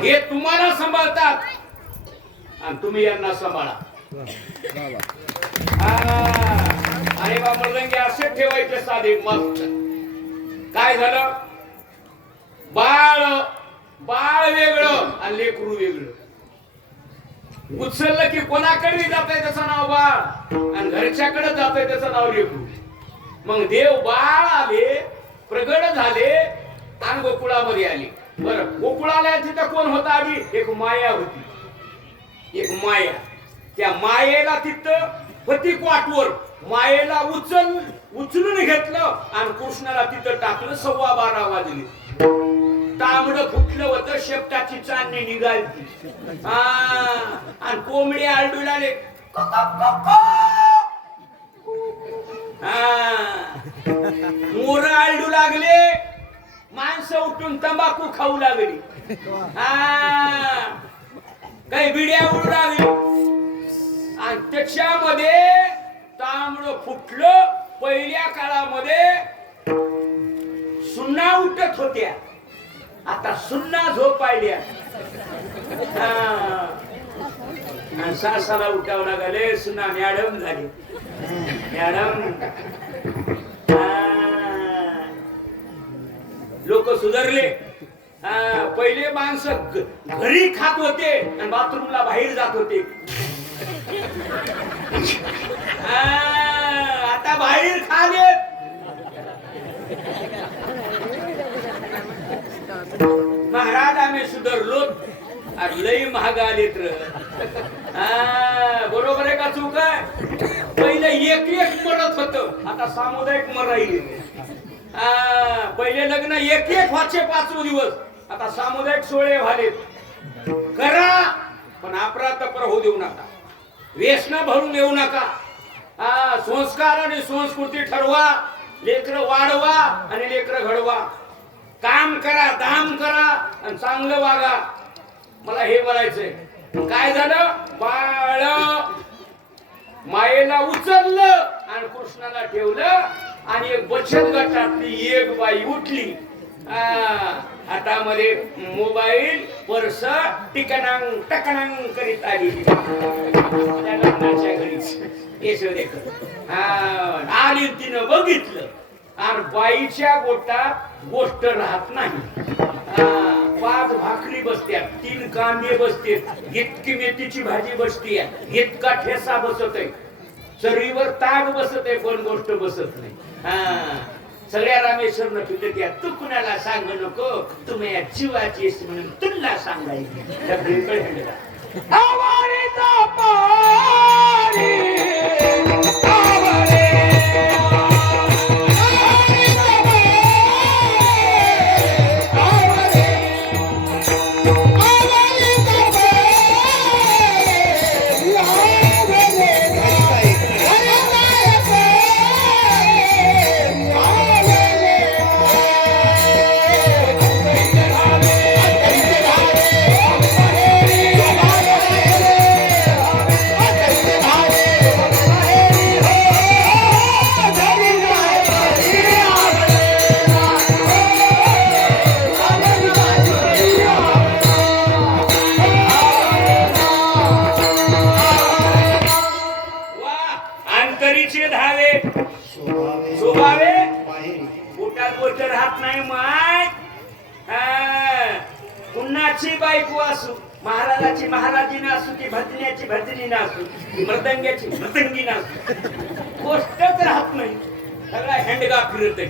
हे तुम्हाला सांभाळतात आणि तुम्ही यांना सांभाळा. अरे बा मर्दंगी असे ठेवायचे साधे मस्त. काय झालं? बाळ वेगळं आणि लेकरू वेगळं. उचललं की कोणाकडे जात आहे त्याचं नाव बाळ आणि घरच्याकडे जात आहे त्याचं नाव लेकरू. मग देव बाळ आले, प्रगट झाले आणि गोकुळामध्ये आले. बरं, गोकुळाला तिथं कोण होता आधी? एक माया होती. एक माया. त्या मायेला तिथं होती क्वाटवर. मायेला उचलून घेतलं आणि कृष्णाला तिथं टाकलं. 12:15 वाजले. तांबड फुटलं होतं, शेपटाची चांदणी निघाली. आणि कोंबडी आरडू लागले. मोर आरडू लागले. माणसं उठून तंबाखू खाऊ लागली. काही बिड्या उडू लागली. आणि त्याच्यामध्ये तांबड फुटलं. पहिल्या काळामध्ये सुन्ना उठत होत्या, आता सुन्ना झोपायल्या. आणि सासाला उठावं लागले. सुन्ना मॅडम झाली. मॅडम लोक सुधारले. पहिले माणसं घरी खात होते आणि बाथरूमला बाहेर जात होते. आता बाहेर खाले. महाराज आम्ही सुधारलो. लई महाग आलेत. बरोबर आहे का चूक आहे? पहिले एक मरत होत, आता सामुदायिक मराई. पहिले लग्न एक व्हायचे 5 दिवस, आता सामुदायिक सोहळे झालेत. करा पण अपरातपर होऊ देऊ नका. व्यसन भरून येऊ नका. संस्कार आणि संस्कृती ठरवा. लेकर वाढवा आणि लेकर घडवा. काम करा, दाम करा आणि चांगलं वागा. मला हे बोलायचंय. काय झालं? बाळ मायेला उचललं आणि कृष्णाला ठेवलं. आणि एक बचत गटातली एक बाई उठली. हातामध्ये मोबाईल, पर्स टिकणांग टकणांग करीत आली. त्या लग्नाच्या घरीच आली. तिनं बघितलं आणि बाईच्या गोटात गोष्ट राहत नाही. 5 भाकरी बसत्यात, 3 कांदे बसतात, इतकी मेथीची भाजी बसती, इतका ठेसा बसत आहे, चरीवर ताग बसत आहे, पण गोष्ट बसत नाही. सगळ्या रामेश्वर फिरत या. तू कुणाला सांगू नको, तुम्ही जीवाची म्हणून तुला सांगायची. घ्यावे शोभावे शोभावे बाहेरी पोटात बोट राहत नाही माय कुणाची बायको असू महाराजाची महाराजीनं असू ती भजन्याची भजनीनं असू ती मृदंग्याची मृदंगीनं असू गोष्टच राहत नाही सगळा हेंडगा फिरत आहे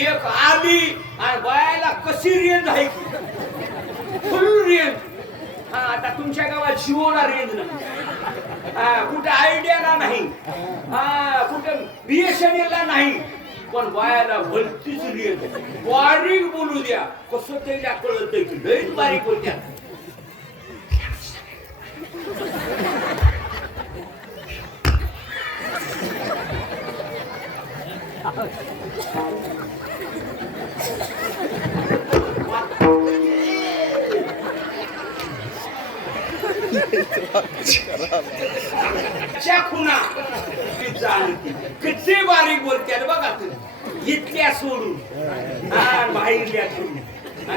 एक आली आणि बायाला कशी रेंज आहे की फुल रेंज आता तुमच्या गावात शिवोला रेंज नाही कुठं आयडियाला नाही कुठं बीएसएनएलला नाही पण बायाला भलतीच रेंज बारीक बोलू द्या कसं त्याच्या कळत की लईच बारीक बोलत्या खुना किती बारीक बोलत्यात बघा तुम्ही इथल्या सोडून बाहेरल्या सोडून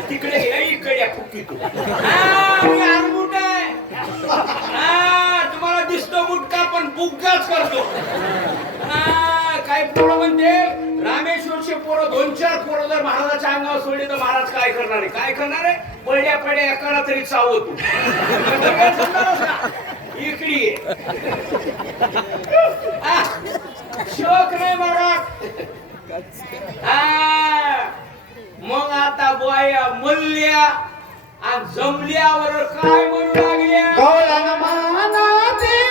तिकडे इकडे फुकी तू बुट आहे तुम्हाला दिसतो बुटका पण बुक्काच करतो काही पोरं म्हणते रामेश्वरचे पोरं 2-4 पोरं जर महाराजाच्या अंगावर सोडले तर महाराज काय करणार आहे काय करणार आहे पड्या पड्या एकाला तरी चावतो इकडी शोक नाही महाराज मग आता बोया मल्ल्या आणि जमल्यावर काय म्हणू लागल्या गौरन मानाते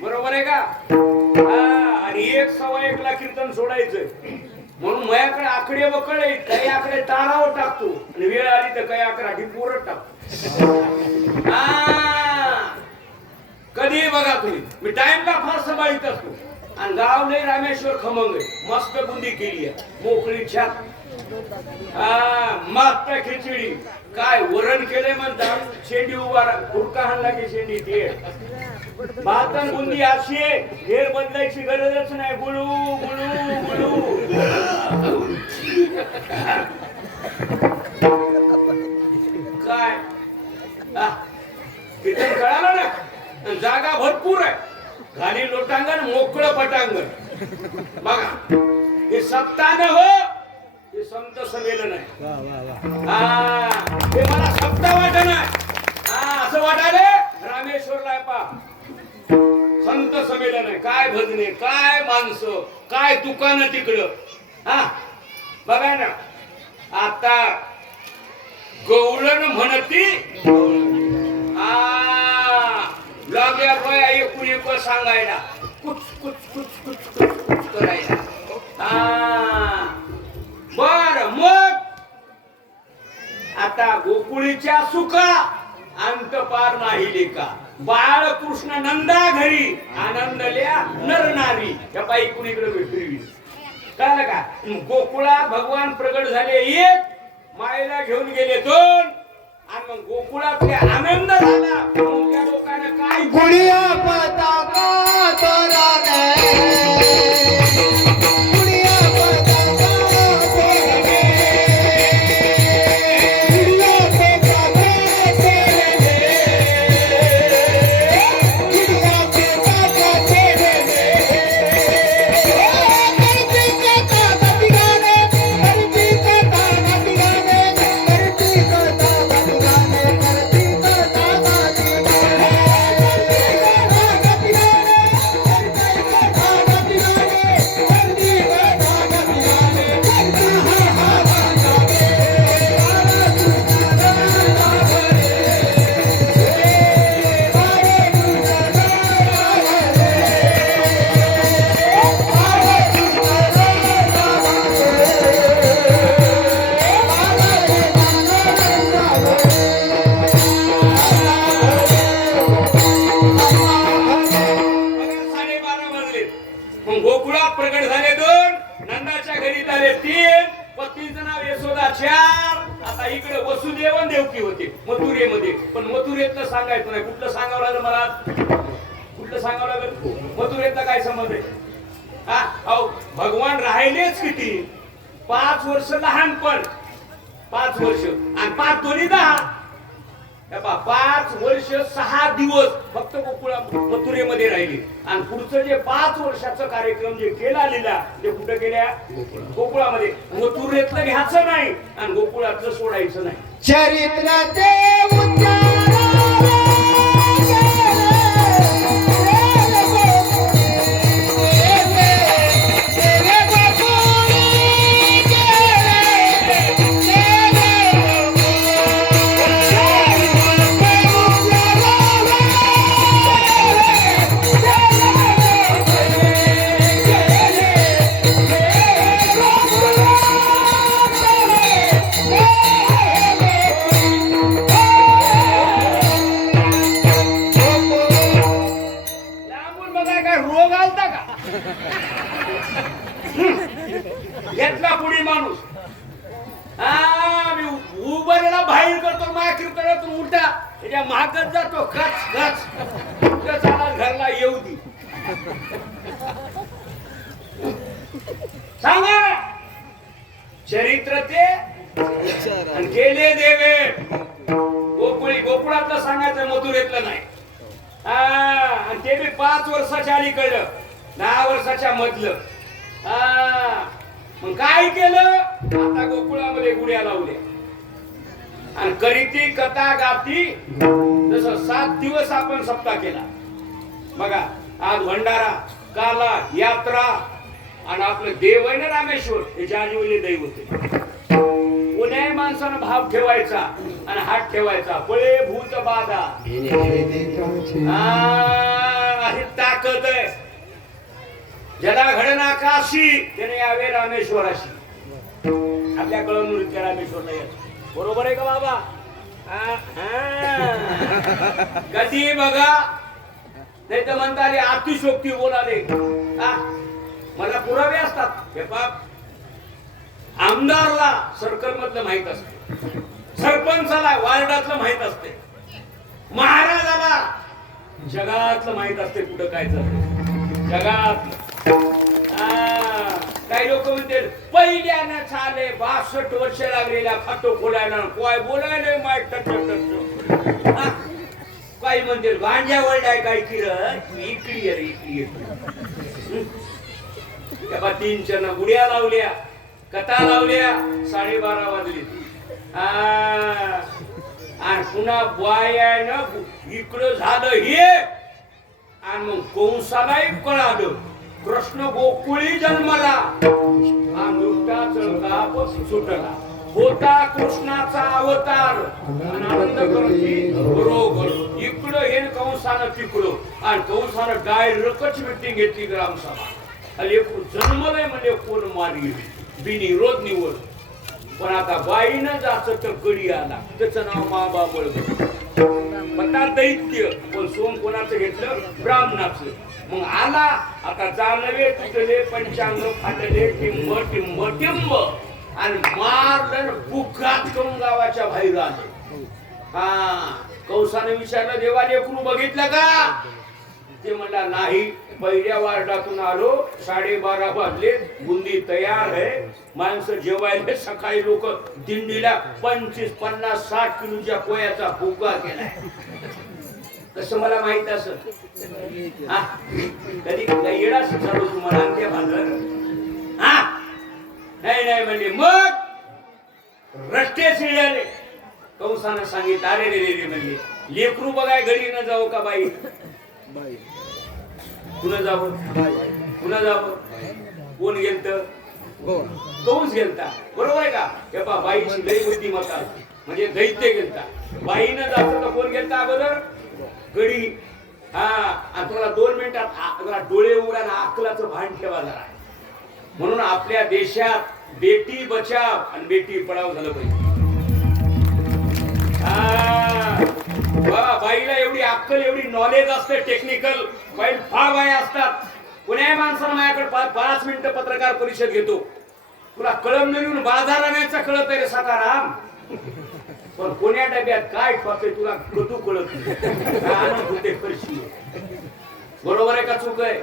बरोबर आहे का आणि 1:15 ला कीर्तन सोडायचं म्हणून माझ्याकडे आकडे बकळे काही आकडे तारावर टाकतो आणि वेळ आली तर काही आकडा ढिपोरत टाकतो कधी बघा तुम्ही मी टाइमला फार सांभाळीत असतो आणि गाव नाही रामेश्वर खमंग मस्त बुंदी केली आहे मोकळी छात मस्त खिचडी काय वरण केलंय म्हणतात शेंडी उभा खुरका हाणला की शेंडी ते भातन बुंदी अशी हेर बदलायची गरजच नाही गुळू गुळू गुळू काय तिथे कळालं ना जागा भरपूर आहे खाली लोटांगण मोकळं पटांगण बघा हे सप्ताह हो हे संत संमेलन आहे हे मला सप्ताह वाटत नाही असं वाटायला रामेश्वरला पा संत संमेलन आहे काय भजने काय माणसं काय दुकानं तिकडं बघा ना आता गवळण म्हणती लागल्या बाया एकूण एक सांगायला कुच कुच कुच कुच कुच कुच करायला बर मग आता गोकुळीच्या सुखा अंत पार नाही लेका बाळकृष्ण नंदा घरी आनंदल्या नरनारी या बाई कुणीकडे फिरवी कळलं का गोकुळात भगवान प्रगट झाले एक मायेला घेऊन गेले 2 आणि मग गोकुळातले आनंद झाला त्या लोकांना काय गुडिया पताका तोरा गुडिया पताका होते मथुरेमध्ये. पण मथुरेतलं सांगायचं नाही. कुठलं सांगावं लागलं मला? कुठलं सांगावं लागलं? मथुरेतला काय संबंध आहे? हा अहो भगवान राहिलेच किती? 5 वर्ष लहानपण, 5 वर्ष आणि 5 दोन्ही 10. 5 वर्ष 6 दिवस फक्त मथुरेमध्ये राहिली. आणि पुढचं जे 5 वर्षाचा कार्यक्रम जे केला लिला ते कुठं केल्या? गोकुळामध्ये. मथुरेतलं घ्यायचं नाही आणि गोकुळातलं सोडायचं नाही. चरित्राचे उच्चार लांबून बघाय काय रोग आलता का? घेतला पुढे माणूस. हा मी उभरेला बाहेर करतो माझ्या कीर्तनातून उलटा त्याच्या महागत जातो. खच खच कुठं चाला घरला येऊ दे. सांगा चरित्र ते आणि गेले देवे. गोकुळातलं सांगायचं, मथुरेतलं नाही. आणि ते बी 5 वर्षाच्या अलीकडलं, 10 वर्षाच्या मधलं. मग काय केलं? आता गोकुळामध्ये गुड्या लावल्या आणि करीती कथा गाती. जसं 7 दिवस आपण सप्ताह केला बघा. आज भंडारा, काला, यात्रा आणि आपलं देव आहे ना रामेश्वर, हे जाजीवले दैवत आहे. कोण्याही माणसानं भाव ठेवायचा आणि हात ठेवायचा. पळे भूत बाधा ही ताकद आहे. ज्याला घडना काशी त्याने यावे रामेश्वराशी. आपल्या कळमनुरीच्या रामेश्वरला यायचं. बरोबर आहे का बाबा? कधी बघा नाही तर म्हणता अतिशोक्ती बोलाले. मला पुरावे असतात. हे बाप आमदारला सर्कल मधलं माहित असते, सरपंचाला वार्डातलं माहित असते, महाराजाला जगातलं माहित असते. कुठं काय चाललंय जगात. काही लोक म्हणते पहिल्यानं चाले 62 वर्ष लागलेल्या खातो खोलायला काय बोलायला माहित. काही म्हणते गांजा वळडाय काय किरण इकडी अरे इकडी. त्या 3 गुड्या लावल्या, कथा लावल्या, 12:30 वाजली. आणि पुन्हा बायानं इकडं झालं हे. आणि मग कंसालाही कळालं कृष्ण गोकुळी जन्मला आणि दुष्टाचा सुटला. होता कृष्णाचा अवतार आनंद करती बरोबर. इकडं हे कंसानं तिकडं आणि कंसानं डायरेक्टच मीटिंग घेतली ग्रामसभा. लेकरू जन्मलंय म्हणजे कोण मारी बिनविरोध निवड. पण आता बाईनं जायचं तर गडी आला. त्याचं नाव माबा बळवंत. पता दैत्य पण सोम कोणाचं घेतलं? ब्राह्मणाचं. मग आला आता जानवे तुटले, पंचांग फाटले, टिंब टिंब टिंब आणि मारलं बुकात करून गावाच्या बाहेर आले. कंसाने विचारलं देवा लेकरू बघितलं का? ते म्हणला नाही. पहिल्या वार्डातून आलो, 12:30 वाजले, बुंदी तयार आहे. माणसं जेवायला सकाळी लोक दिंडीला 25, 50, 60 किलोच्या पोयाचा भुगा केलाय. कसं मला माहित असं? कधी येडा शिकालो तुम्हाला आमच्या भांडण. नाही म्हणजे मग रस्ते शिळले. कंसानं सांगितलं अरे रे रे म्हणजे लेकरू बघाय घरी न जाऊ का बाई? पुन्हा जावं पुन्हा जावं. कोण गेलत? कंस गेलता. बरोबर आहे का? हे पहा बाईची लई बुद्धिमत्ता म्हणजे दैत्य गेलता. बाईनं जातं तर कोण गेलता अगोदर? गडी. आणि तुला 2 मिनिटात डोळे उघडा ना अक्कलाचं भान ठेवा जरा. म्हणून आपल्या देशात बेटी बचाव आणि बेटी पढाव झालं पाहिजे. बाईला एवढी अक्कल एवढी नॉलेज असते टेक्निकल. बाई फार बाई असतात. कोण्याही माणसानं माझ्याकडे 5 मिनिटं पत्रकार परिषद घेतो. तुला कळम नेऊन बाजार आणायचा कळत आहे रे सकाराम. पण कोण्या डब्यात काय ठोके तुला कटू कळत नाही. काय आणत होते फरशी. बरोबर आहे का चूक आहे?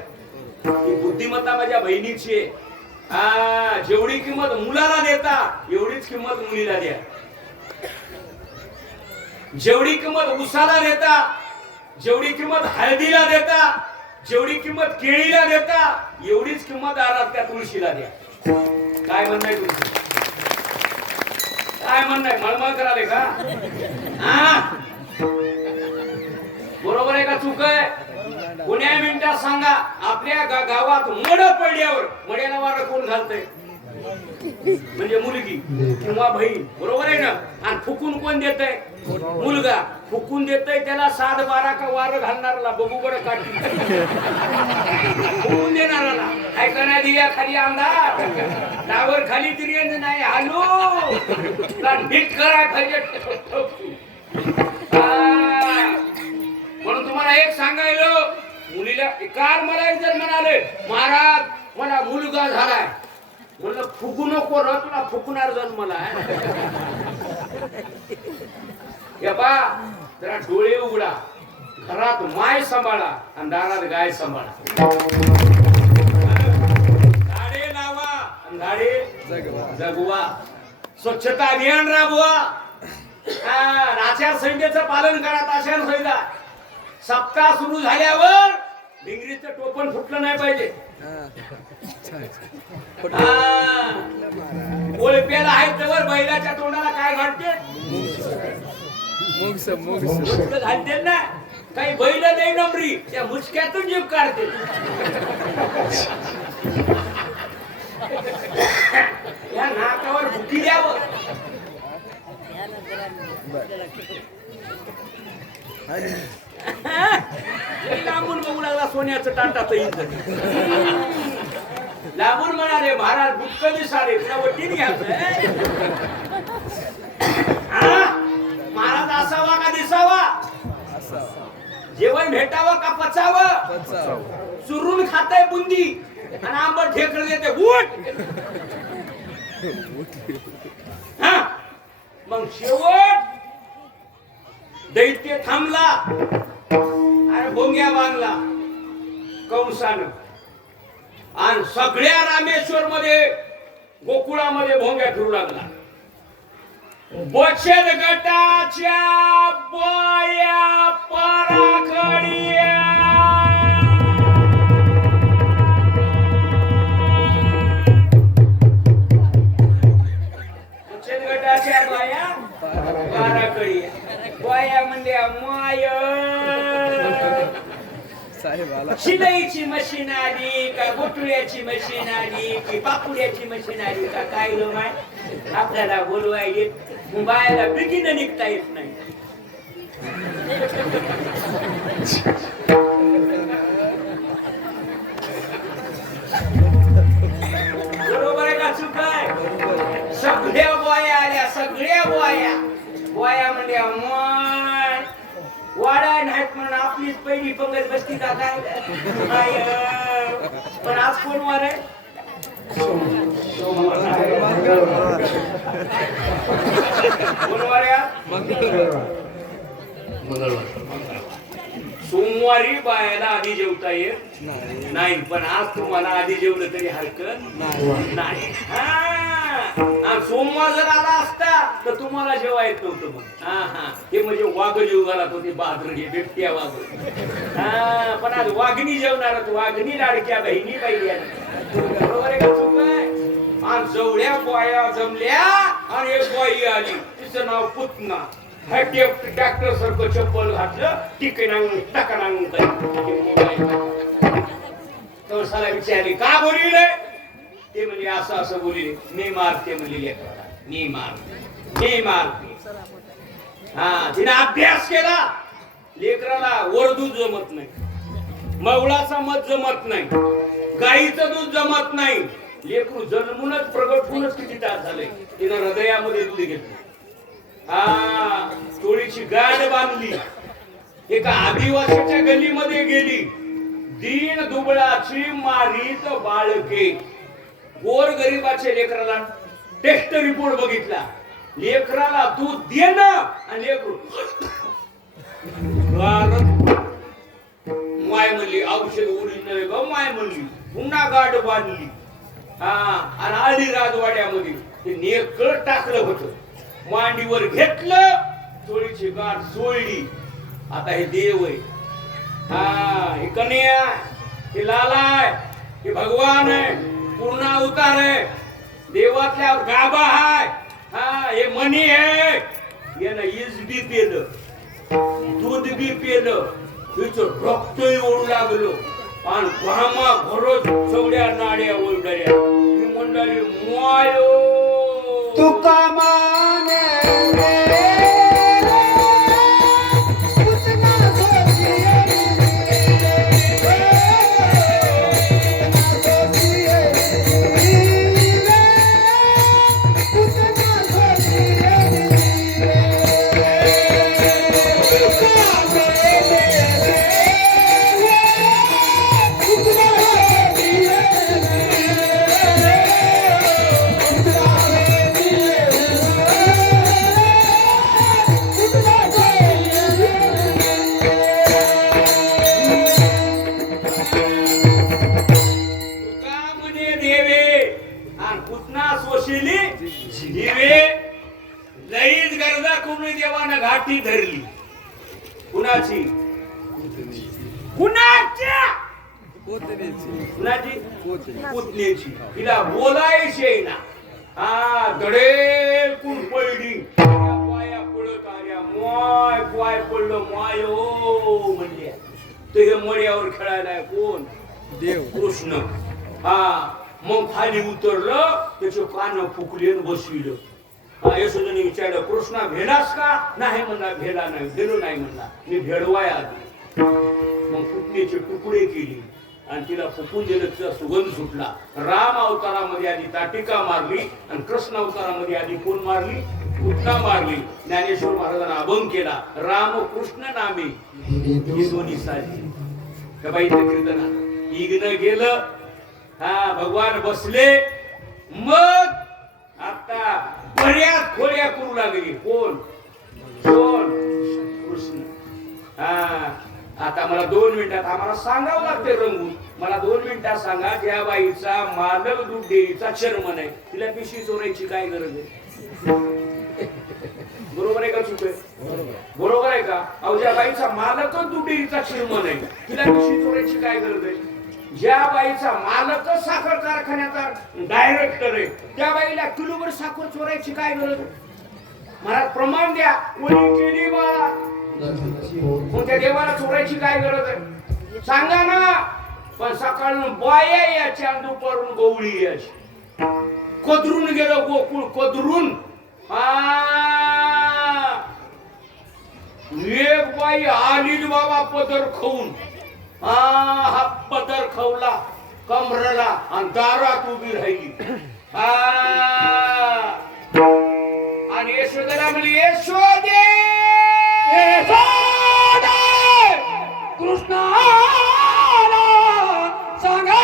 ही बुद्धिमत्ता माझ्या बहिणीची आहे. जेवढी किंमत मुलाला देता एवढीच किंमत मुलीला द्या. जेवढी किंमत उसाला देता, जेवढी किंमत हळदीला देता, जेवढी किंमत केळीला देता, एवढीच किंमत दारात त्या तुळशीला द्या. काय म्हणणं तुमचं? काय म्हणणं? मळमळ कराले का? बरोबर आहे का चूक आहे? कोण्या मिनिटात सांगा आपल्या गावात मड पडल्यावर मड्याला वारं कोण घालतंय? म्हणजे मुलगी किंवा बहीण. बरोबर आहे ना? आणि फुकून कोण देतय? मुलगा. फुकून देतय त्याला 7-12 का वारं घालणारला बघू बरं काठी. फुकून देणाराला ऐका नाही दिया खाली अंधार टावर खाली तरी नाही हालो नीट कराय पाहिजे. म्हणून तुम्हाला एक सांगायलो मुलीला काल मला एक जण म्हणाले महाराज मला मुलगा झालाय. म्हणलं फुकू नको र तुला फुकणार जन्मला. या बा जरा डोळे उघडा. घरात माय सांभाळा आणि दारात गाय सांभाळा. झाडे लावा आणि झाडे जगवा. स्वच्छता अभियान राबवा. आचारसंहितेचं पालन करा. आचारसंहिता सप्ताह सुरू झाल्यावर डिंगरीचं टोपण फुटलं नाही पाहिजे. ओळपेला आहे तर बैलाच्या तोंडाला काय घालते? घालते ना. काही बैल नाही नमरी त्या मुसक्यातून जीभ काढते. या नाकावर भुकी द्यावं. लांबून बघू लागला सोन्याचं टाटाचं इंजन. लांबून म्हणाले महाराज बुक्क दिसाले तुला वटीने घ्यायचं. महाराज असावा का दिसावा? जेवण भेटावं का पचावं? चुरून खाताय बुंदी आणि आंबट ढेकळ देते उठ. मग शेवट दैत्य थांबला आणि भोंग्या बांधला कंसानं. आणि सगळ्या रामेश्वर मध्ये गोकुळामध्ये भोंग्या फिरू लागला. बचत गटाच्या बाया पराकडीया. बचत गटाच्या बाया पराकडीया. बाया म्हणजे माय शिलाईची मशीन आली का गोटुळ्याची मशीन आली की पापुड्याची मशीन आली का काय लो माय आपल्याला बोलवाय येत बायाला बिगीनं निघता येत नाही. बरोबर आहे का चूक आहे? सगळ्या बाया आल्या. सगळ्या बाया बाया म्हणजे वाडा नाहीत म्हणून आपलीच पहिली पंगत बसती का काय? पण आज कोण वार आहे? कोण वार सोमवारी बायाला आधी जेवता येत नाही. पण आज तुम्हाला आधी जेवलं तरी हरकत नाही. सोमवार जर आला असता तर तुम्हाला जेव्हा येत नव्हतं. मग हे म्हणजे वाघ जेव घाला तो ते बाजर हे बिबट्या वाघ. पण आज वाघणी जेवणार. वाघणी लाडक्या बहिणी बाई. बरोबर आहे का चूक आहे? आज जवळ्या बाया जमल्या आणि एक बाई आली तिचं नाव पुतना. ट्रॅक्टर सारखं चप्पल घातलं टिकण टाका साला विचारली का बोलले? ते म्हणजे असं असं बोलले. मी मारते म्हणले मी मारते. तिने अभ्यास केला. लेकराला वर दूध जमत नाही, मवळाचा मध जमत नाही, गाईचं दूध जमत नाही. लेकरू जन्मूनच प्रगट होऊनच किती तास झाले. तिनं हृदयामध्ये दूध घेतलं. टोळीची गाड बांधली. एका आदिवासीच्या गल्लीमध्ये गेली. दीन दुबळाची मारीत बाळके. गोर गरीबाचे लेकराला टेस्ट रिपोर्ट बघितला. लेकराला दूध देणं आणि लेकरू माय म्हणली औषध ओरिजिनल ग माय म्हणली पुन्हा गाठ बांधली हा आणि आळी राजवाड्यामध्ये ते नेकळ टाकलं होतं मांडीवर घेतलं चोळीची गाठ सोडली आता हे देव आहे हा हे कन्या हे लाला आहे हे भगवान आहे पूर्ण अवतार आहे देवातल्या गाभा आहे हा हे मनी आहे यानं इज बी पेलं दूध बी पेलं तिचं रक्तही ओढू लागलो आणि घामा घरोच सगळ्या नाड्या ओढल्या मी म्हणली मायो तुका माने लईच गरजा कोणी देवानं घाटी धरली कुणाची कुणाच्या कुणाची पुतण्याची तिला बोलायची आहे ना हा धडेल कुण पडली पाया पडत आल्या माय पाय पडलं मायो म्हणल्या ते हे मड्यावर खेळायला कोण देव कृष्ण हा मग खाली उतरलं त्याचे कान फुकले बसविलं यशोदेने विचारलं कृष्णा भेलास का नाही म्हणला भेला नाही भेलो नाही म्हणला मी भेडवाय आधी मग फुटण्याचे तुकडे केली आणि तिला फुकून दिलं तिचा सुगंध सुटला राम अवतारामध्ये आधी ताटिका मारली आणि कृष्ण अवतारामध्ये आधी कोण मारली उठना मारली ज्ञानेश्वर महाराजांना अभंग केला राम कृष्ण नामे ही दोन्ही साधी त्या बाईचं कीर्तना इग्न गेलं हा भगवान बसले मग आता बऱ्याच खोड्या करू लागली कोण कोण कृष्ण हा आता मला 2 मिनिटात आम्हाला सांगावं लागते रंगून मला 2 मिनिटात सांगा ज्या बाईचा मालक दूध डेअरीचा चेअरमन आहे तिला पिशवी चोरायची काय गरज आहे बरोबर आहे का चुक आहे बरोबर आहे का अहो ज्या बाईचा मालकच दूध डेअरीचा चेअरमन आहे तिला पिशवी चोरायची काय गरज आहे ज्या बाईचा मालकच साखर कारखान्याचा डायरेक्टर आहे त्या बाईला किलोभर साखर चोरायची काय गरज मला प्रमाण द्या कोणी केली बा मग त्या देवाला चोरायची काय गरज आहे सांगा ना पण सकाळून बाया याच्या दुपारून गवळी याची कदरून गेलो गोकुळ कदरून एक बाई आली बाबा पदर खाऊन हा पदर खवला कमरला आणि दारात उभी राहिली आणि यशोदेला म्हणली यशोदे कृष्ण सांगा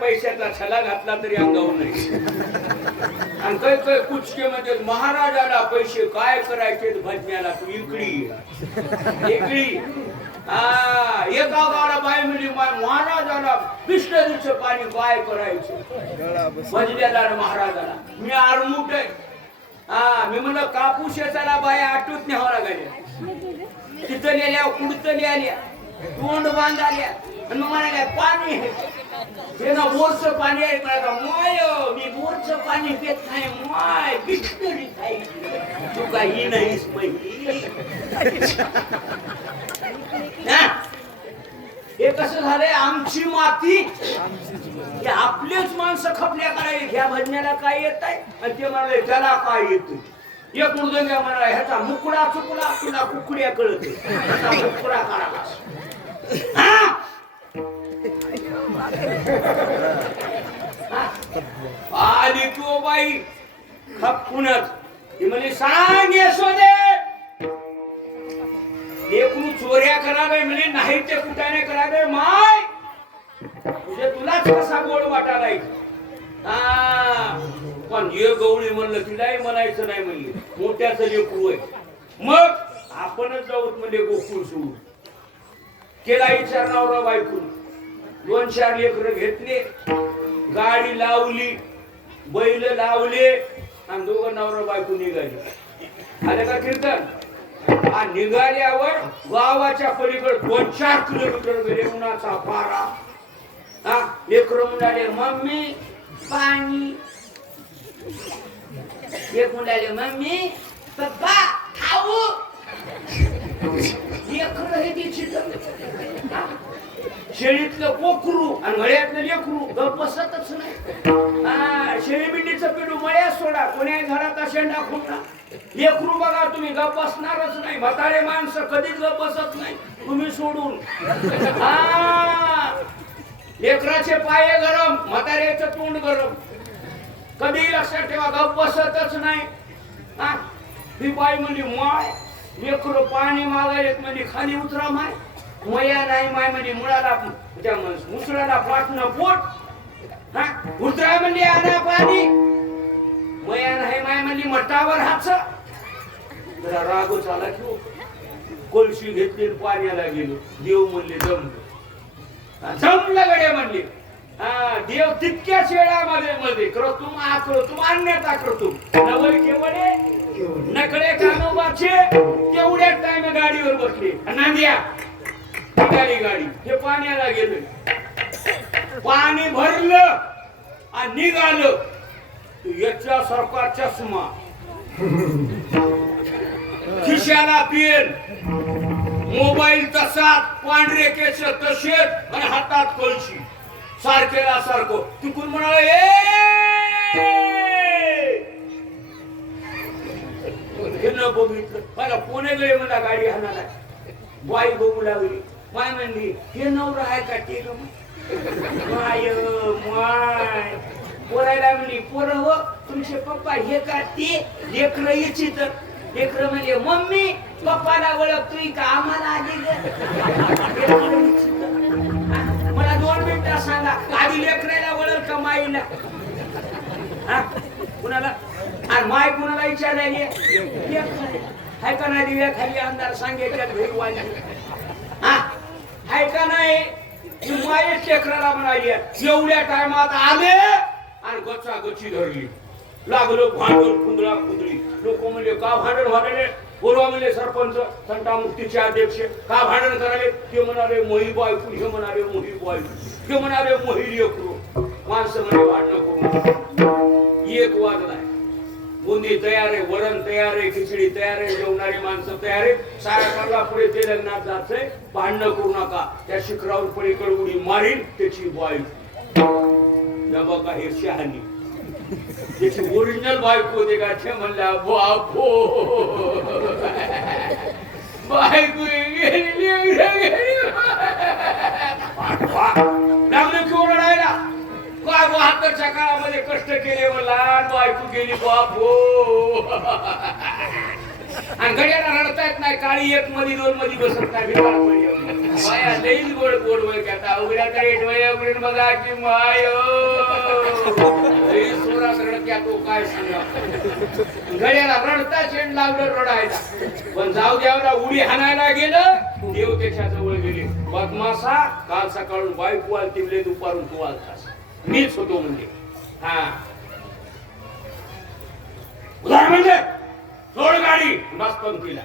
पैशाचा छला घातला तरी अंगावर नाही आणि काही काही कुचके म्हणजे महाराजाला पैसे काय करायचे भजन्याला तू इकडी इकडी एका गाडा बाई म्हणजे महाराजाला विष्णूचं पाणी काय करायचं भजन्याला महाराजाला मी आरमुट आहे मी म्हणलं कापूसाला बाया आटूत न्यावं लागायच्या तिथं नेल्या कुडतं आल्या तोंड बांध आल्या आणि मग म्हणाले पाणी आहे हे ना बोरचं पाणी आहे मला माय मी बोरचं पाणी पित नाही माय बिस्करी खायची तू काही नाहीस पहिली हे कसं झालंय आमची माती हे आपलेच माणसं खपल्या करायला ह्या भजण्याला काय येत आहे आणि ते म्हणाले त्याला काय येत एक मृदंग्या म्हणाला ह्याचा मुकडा चुकला तुला कुकड्या कळते ह्याचा मुकडा काढावा आली तो बाई खपकूनच ती म्हणे सांग यशोदे लेकरू चोऱ्या करावे म्हणजे नाही ते कुठाने करावे माय तुझे तुलाच कसा गोड वाटायला पण हे गवळी म्हणलं तिलाही म्हणायचं नाही म्हणले मोठ्याच लेकरू आहे मग आपणच जाऊ म्हणजे गोकुळ सोडून केला विचार नवरा बायकून 2-4 लेकर घेतले गाडी लावली बैल लावले आणि दोघं नवरा बायको निघाले आले का कीर्तन आणि निघाल्यावर गावाच्या पलीकडे 2-4 किलोमीटर गेले उन्हाचा पारा हा लेकर म्हणाले मम्मी पाणी एक म्हणाले मम्मी पप्पा खाऊ लेकर हे तिची शेळीतलं कोकरू आणि मळ्यातलं लेकरू गप बसतच नाही शेळी बिंडीचं पिडू मळ्यात सोडा कोण्या घरात शेंडा खुंडा लेकरू बघा तुम्ही गप बसणारच नाही म्हातारे माणसं कधीच गप बसत नाही तुम्ही सोडून लेकराचे पाय गरम म्हाताऱ्याचं तोंड गरम कधी लक्षात ठेवा गप बसतच नाही ही बाई म्हणली माय लेकर पाणी मागायला म्हणजे खाली उतरा माय मया नाही माय म्हणजे मुळाला त्या मुसळाला पाठणं पोट उतरा म्हणजे आणा पाणी मया नाही माय म्हणजे मठावर हाच जरा रागो चाला की कोळशी घेतली पाण्याला गेलो देव म्हणले जमलं गडे म्हणले देव तितक्याच वेळामध्ये मध्ये क्रतुम आक्रतुम अन्यथा क्रतुम नवल केवळे नकडे कानोबाचे तेवढ्या टाइम गाडीवर बसले नांद्या निघाली गाडी हे पाण्याला गेले पाणी भरलं आणि निघालं याच्यासारखा चष्मा खिशाला पेन मोबाईल तसाच पांढरे केस तसेच आणि हातात कळशी सारखेला सारखं तिकून म्हणाले बघितलं मला कोणे गेले मला गाडी हाणाला बाई बघू लागली माय म्हणली हे नवरा आहे का ते माय माय बोलायला म्हणली पोर हो तुमचे पप्पा हे का ते लेकर याची तर लेकर म्हणजे मम्मी पप्पाला ओळखतोय का आम्हाला आली मला 2 मिनिटं सांगा आधी लेकराला ओळख का माईला कुणाला आणि माय कुणाला विचारायली हाय का नाही दिव्या खाली अंधार सांगायच्या भेट वाजली हाय का नाही मायच लेकराला म्हणाली एवढ्या टायमात आले आणि गचा गची धरली लागलो भांडण खुंदळा खुंदळी लोक म्हणले का भांडण व्हायले बोलवा म्हणले सरपंच संता मुक्तीचे अध्यक्ष का भांडण करायले ते म्हणाले मोही बायकू हे म्हणाले मोही बायकू ते म्हणाले मोही लेकरू माणसं म्हणे भांडण करू एक वाजलाय बुंदी तयार आहे वरण तयार आहे खिचडी तयार आहे जेवणारी माणसं तयार आहे सायंकाळला पुढे ते लग्नात जायचंय भांडण करू नका त्या शिखरावर पलीकडे उडी मारील त्याची बायको बघा हे शहाणी त्याची ओरिजिनल बायको होते का ते म्हणल्या बापो बायको लागले की ओरडायला काय बहात्तरच्या काळामध्ये कष्ट केले व लहान बायको गेली बापो आणि घड्याला रडता येत नाही काळी 1 मध्ये 2 मध्ये बसत नाही बाया लईच गोड गोड वय आता उघड्या रेट वय उघडून बघा की माय सोरास रडत्या तो काय सांगा घड्याला रडता चेंड लागलं रडायला पण जाऊ द्यावला उडी हाणायला गेलं देव त्याच्या जवळ गेले बदमासा काल सकाळून बायको आलती तिवले दुपारून तू आलतास मीच होतो म्हणजे उदाहरण म्हणजे सोड गाडी बस पंक्तीला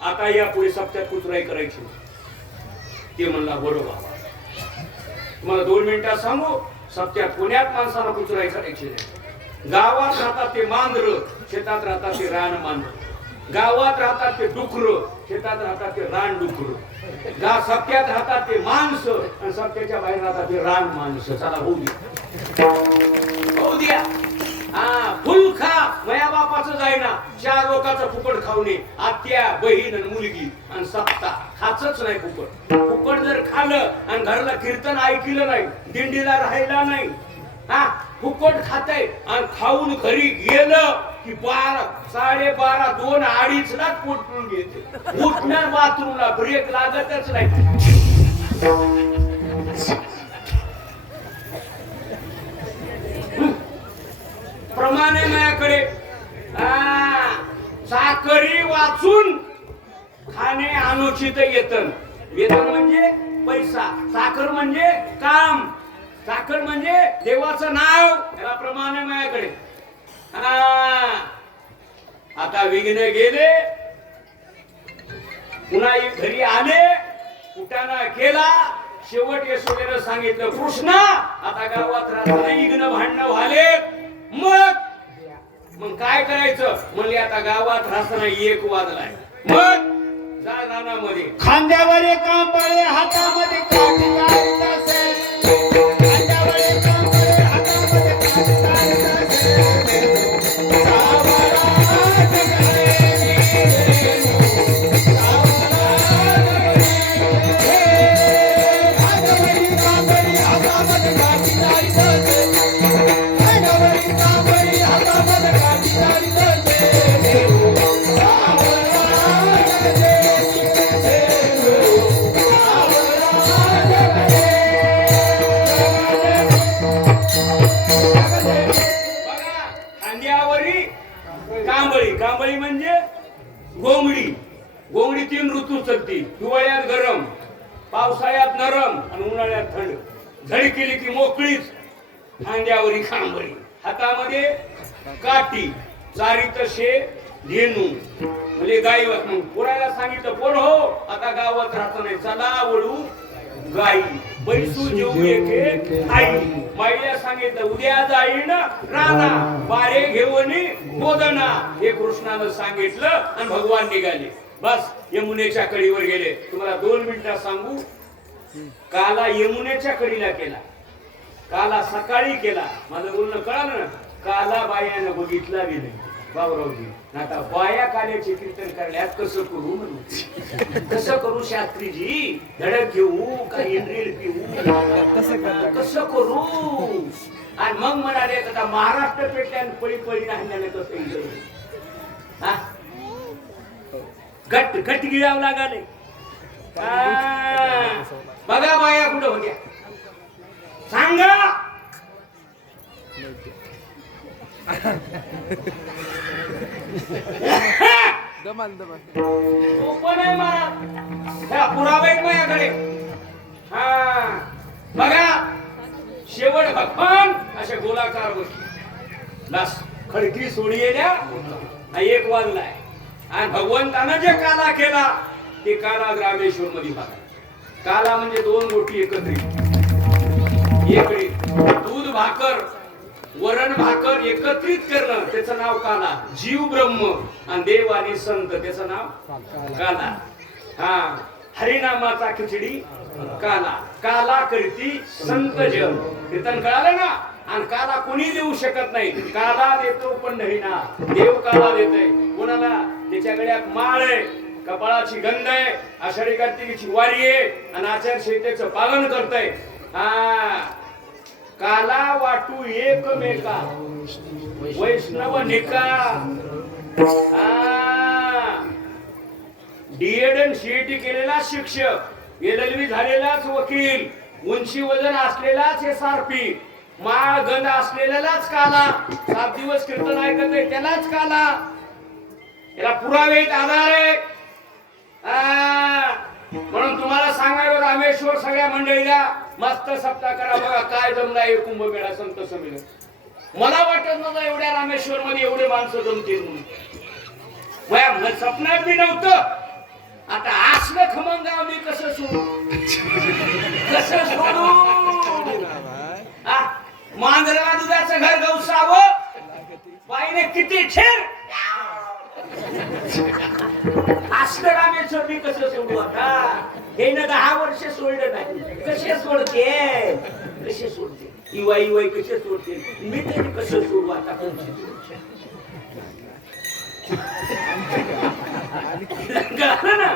आता या पुढे सप्त्यात कुचराई करायची ते म्हणला बरोबर. तुम्हाला 2 मिनिटात सांगू. सत्यात पुण्यात माणसाला कुचरायचं नाही. गावात राहतात ते मांजर, शेतात राहतात ते रान मांजर. गावात राहतात ते डुकर, शेतात राहतात ते रान डुकर. सत्यात राहतात ते माणसं आणि सत्याच्या बाहेर राहतात ते रान माणसं. चला होऊ द्या, होऊ द्या. हा फुल खा, मया बापाचं जाईना. 4 लोकांचं फुकट खाऊने, आत्या बहीण आणि मुलगी आणि सत्ता खाचच नाही फुकट. फुकट जर खाल्लं आणि घरला कीर्तन ऐकलं नाही, दिंडीला राहिला नाही, हा फुकट खाताय आणि खाऊन घरी गेलं की 12, 12:30, 2, 2:30 लाच पोट पिळून घेते. उठणार बाथरूमला, ब्रेक लागतच नाही. प्रमाणे माझ्याकडे साखरी वाचून खाणे अनुचित येतन. वेतन म्हणजे पैसा, साखर म्हणजे काम, साखर म्हणजे देवाचं नाव. याला प्रमाण आहे माझ्याकडे. आता विघ्न गेले, पुन्हा घरी आले, कुटाणा केला. शेवट यशोदेनं सांगितलं, कृष्णा आता गावात राहता विघ्न भांडणं झाले. मग काय करायचं म्हणले, आता गावात राहताना 1 वाजलाय. मग जा रानामध्ये. खांद्यावर एक कांबळे, हातामध्ये काठी काढत असे. खांद्यावर एक कांबळे, हातामध्ये काठी काढत असे. कांबळी म्हणजे गोंगडी. गोंगडी 3 ऋतू चलती. हिवाळ्यात गरम, पावसाळ्यात नरम आणि उन्हाळ्यात थंड. झडी केली की मोकळीच. खांद्यावरी कांबळी, हातामध्ये काठी, चारीत शे धेनू म्हणजे गाई. मग पोराला सांगितलं, पोर हो आता गावात राहत नाही, चला वळू गाई. बैसू जेऊ एके आई. माईला सांगितलं, उद्या जाईन राणा, बारे घेऊन बोधना. हे कृष्णानं सांगितलं आणि भगवान निघाले. बस यमुनेच्या कडीवर गेले. तुम्हाला 2 मिनिटात सांगू. काला यमुनेच्या कडीला केला, काला सकाळी केला. माझं बोलणं कळालं ना. काला बायानं बघितला बी नाही बाबूरावजी. आता बाया काल्याचे कीर्तन करण्यात कसं करू म्हणून, कसं करू शास्त्रीजी? धडक घेऊ का इंद्रिय पिऊ, कसं करू? आणि मग म्हणाले, आता महाराष्ट्र पेटल्यान पळी पळी नाही कसं गट गट गिळावं लागाले. बघा बाया कुठं होत्या सांगा. पुरावे माझ्याकडे. बघा शेवट भगवान अशा गोलाकार बसले. खडकी सोडलेल्या 1 वाजलाय आणि भगवंतानं जे काला केला ते काला रामेश्वर मध्ये बघा. काला म्हणजे 2 गोष्टी एकत्रित. इकडे दूध भाकर, वरण भाकर एकत्रित करणं त्याचं नाव काला. जीव ब्रह्म आणि देव आणि संत त्याचं नाव काला. हरिनामाचा खिचडी काला. काला करती संत जन. कीर्तन कळालं ना. आणि काला कोणी देऊ शकत नाही. काला देतो पण नाही ना. देव काला देतोय. कोणाला? त्याच्या गळ्यात माळ आहे, कपाळाची गंध आहे, आषाढी कार्तिकीची वारी आहे आणि आचारसंहितेचं पालन करतय. काला वाटू एकमेका वैष्णव निका. डीएड आणि सीईटी केलेला शिक्षक, LLB झालेलाच वकील, उंची वजन असलेलाच SRP, माळ गंध असलेल्यालाच काला. 7 दिवस कीर्तन ऐकत आहे त्यालाच काला. याला पुरावे आधार आहे. म्हणून तुम्हाला सांगायला, रामेश्वर सगळ्या मंडळीला मस्त सप्ताह करा. बघा काय जमला हे कुंभमेळा संत संमेलन. मला वाटत नव्हतं एवढ्या रामेश्वर मध्ये एवढे माणसं जमतील म्हणून. स्वप्नात बी नव्हतं. आता असलं खमंगाव मी कसं सोडू कसं सोडू आ, मांजराला दुधाचं घर गवसावं बाईने किती छेड असलं रामेश्वर मी कसं सोडू आता हे ना 10 वर्ष सोडलं नाही कसे सोडते इवाई कसे सोडते मी तरी कसं सोडू आता ना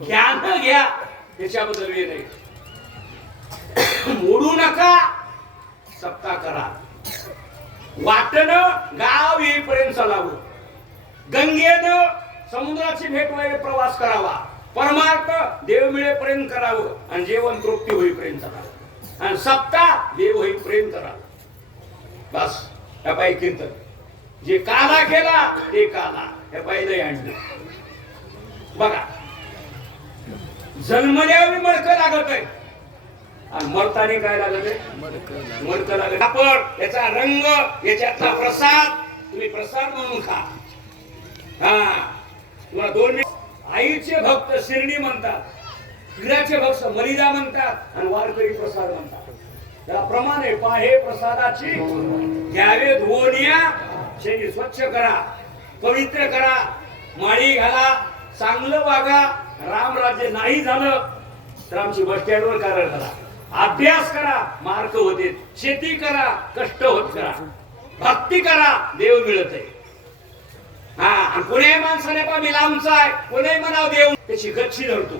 ज्ञान घ्या त्याच्याबद्दल वेळ नाही मोडू नका सप्ताह करा वाटणं गाव येईपर्यंत चालावं गंगेनं समुद्राची भेट व्हायला प्रवास करावा परमार्थ देव मिळेपर्यंत करावं आणि जेवण तृप्ती होईपर्यंत चालावं आणि सप्ताह देव होईपर्यंत करावं बस या पायी कीर्तन जे काला केला ते काला हे पाहिजे आणलं बघा जन्मल्यावर मडकं लागत आहे आणि मरताने काय लागत आहे मडकं लागत कापड याचा रंग याच्यातला प्रसाद तुम्ही प्रसाद म्हणून खा हा तुम्हाला 2 मिनिट आईचे भक्त शिर्डी म्हणतात फिराचे भक्त मलिदा म्हणतात आणि वारकरी प्रसाद म्हणतात त्याप्रमाणे पाहे प्रसादाची घ्यावे धुवनिया शरीर स्वच्छ करा पवित्र करा माळी घाला चांगलं वागा राम राज्य नाही झालं तर आमची बस स्टँडवर कारण करा अभ्यास करा मार्क होते शेती करा कष्ट होत करा भक्ती करा देव मिळत आहे हा आणि कोण्याही माणसाने पा मी लांबचा आहे कोणाही म्हणाव देव त्याची गच्ची धरतो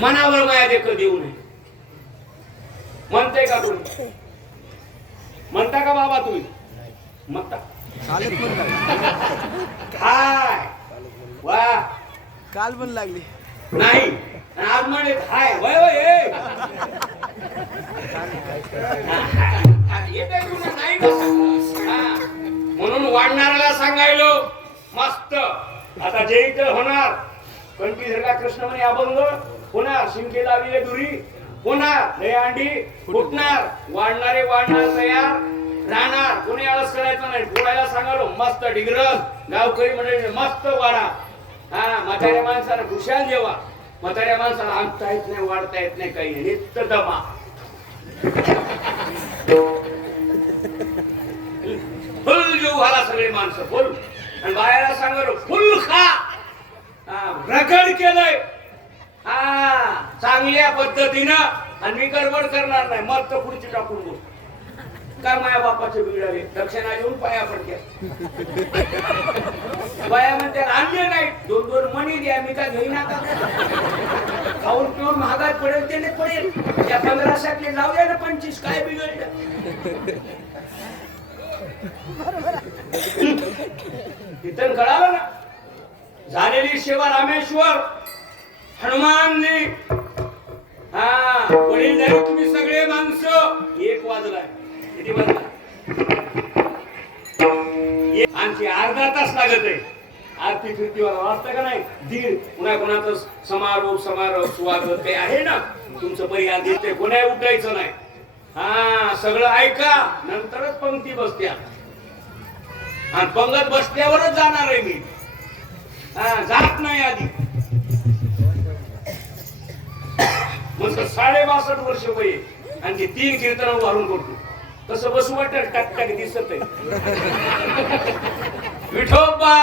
मनावर माया देखील देऊ नये म्हणते का कोणी म्हणता का बाबा तुम्ही म्हणता हाय वा काल पण लागली नाही आज म्हणे हाय वय वय नाही म्हणून वाढणाऱ्याला सांगायलो मस्त आता जे इथं होणार कंठी धरला कृष्ण म्हणे अभंग होणार शिंके लाविले दुरी होणार लय अंडी फुटणार वाढणारे वाढणार तयार राहणार कोणी आळस करायचं नाही बोलायला सांगालो मस्त डिग्रज गावकरी म्हणजे मस्त वाढा हा म्हाताऱ्या माणसाला खुशाल जेवा म्हाताऱ्या माणसाला आणता येत नाही वाढता येत नाही काही नाही नित्य दमा फुल जेव घाला सगळे माणसं फुल आणि बाहेर सांगालो फुल खा रगड केलंय हा चांगल्या पद्धतीनं आणि मी गडबड करणार नाही मग तर पुढची टाकून बोल काय माया बापाचे बिघडावे दक्षिणा येऊन पाया पडत्या बाया म्हणते आणले नाही 2-2 मणी द्या मी का घेईना का खाऊन पिऊन महागात पडेल त्याने पडेल त्या 15 जाऊ द्या ना 25 काय बिघडलं तिथं कळालं ना झालेली सेवा रामेश्वर हनुमानने हा वडील झाले तुम्ही सगळे माणसं 1 वाजलाय किती वाजला आणखी अर्धा तास लागत आहे आरती फिरतीवर वाटतं का नाही 1:30 पुन्हा कोणाचं समारोह स्वागत ते आहे ना तुमचं परिहार देते कोणाही उठायचं नाही हा सगळं ऐका नंतरच पंक्ती बसत्या आणि पंगत बसल्यावरच जाणार आहे मी हा जात नाही आधी मग 62 वर्ष वय आणि 3 कीर्तन वारून करतो तसं बसू वाटत टकटक दिसत आहे विठोबा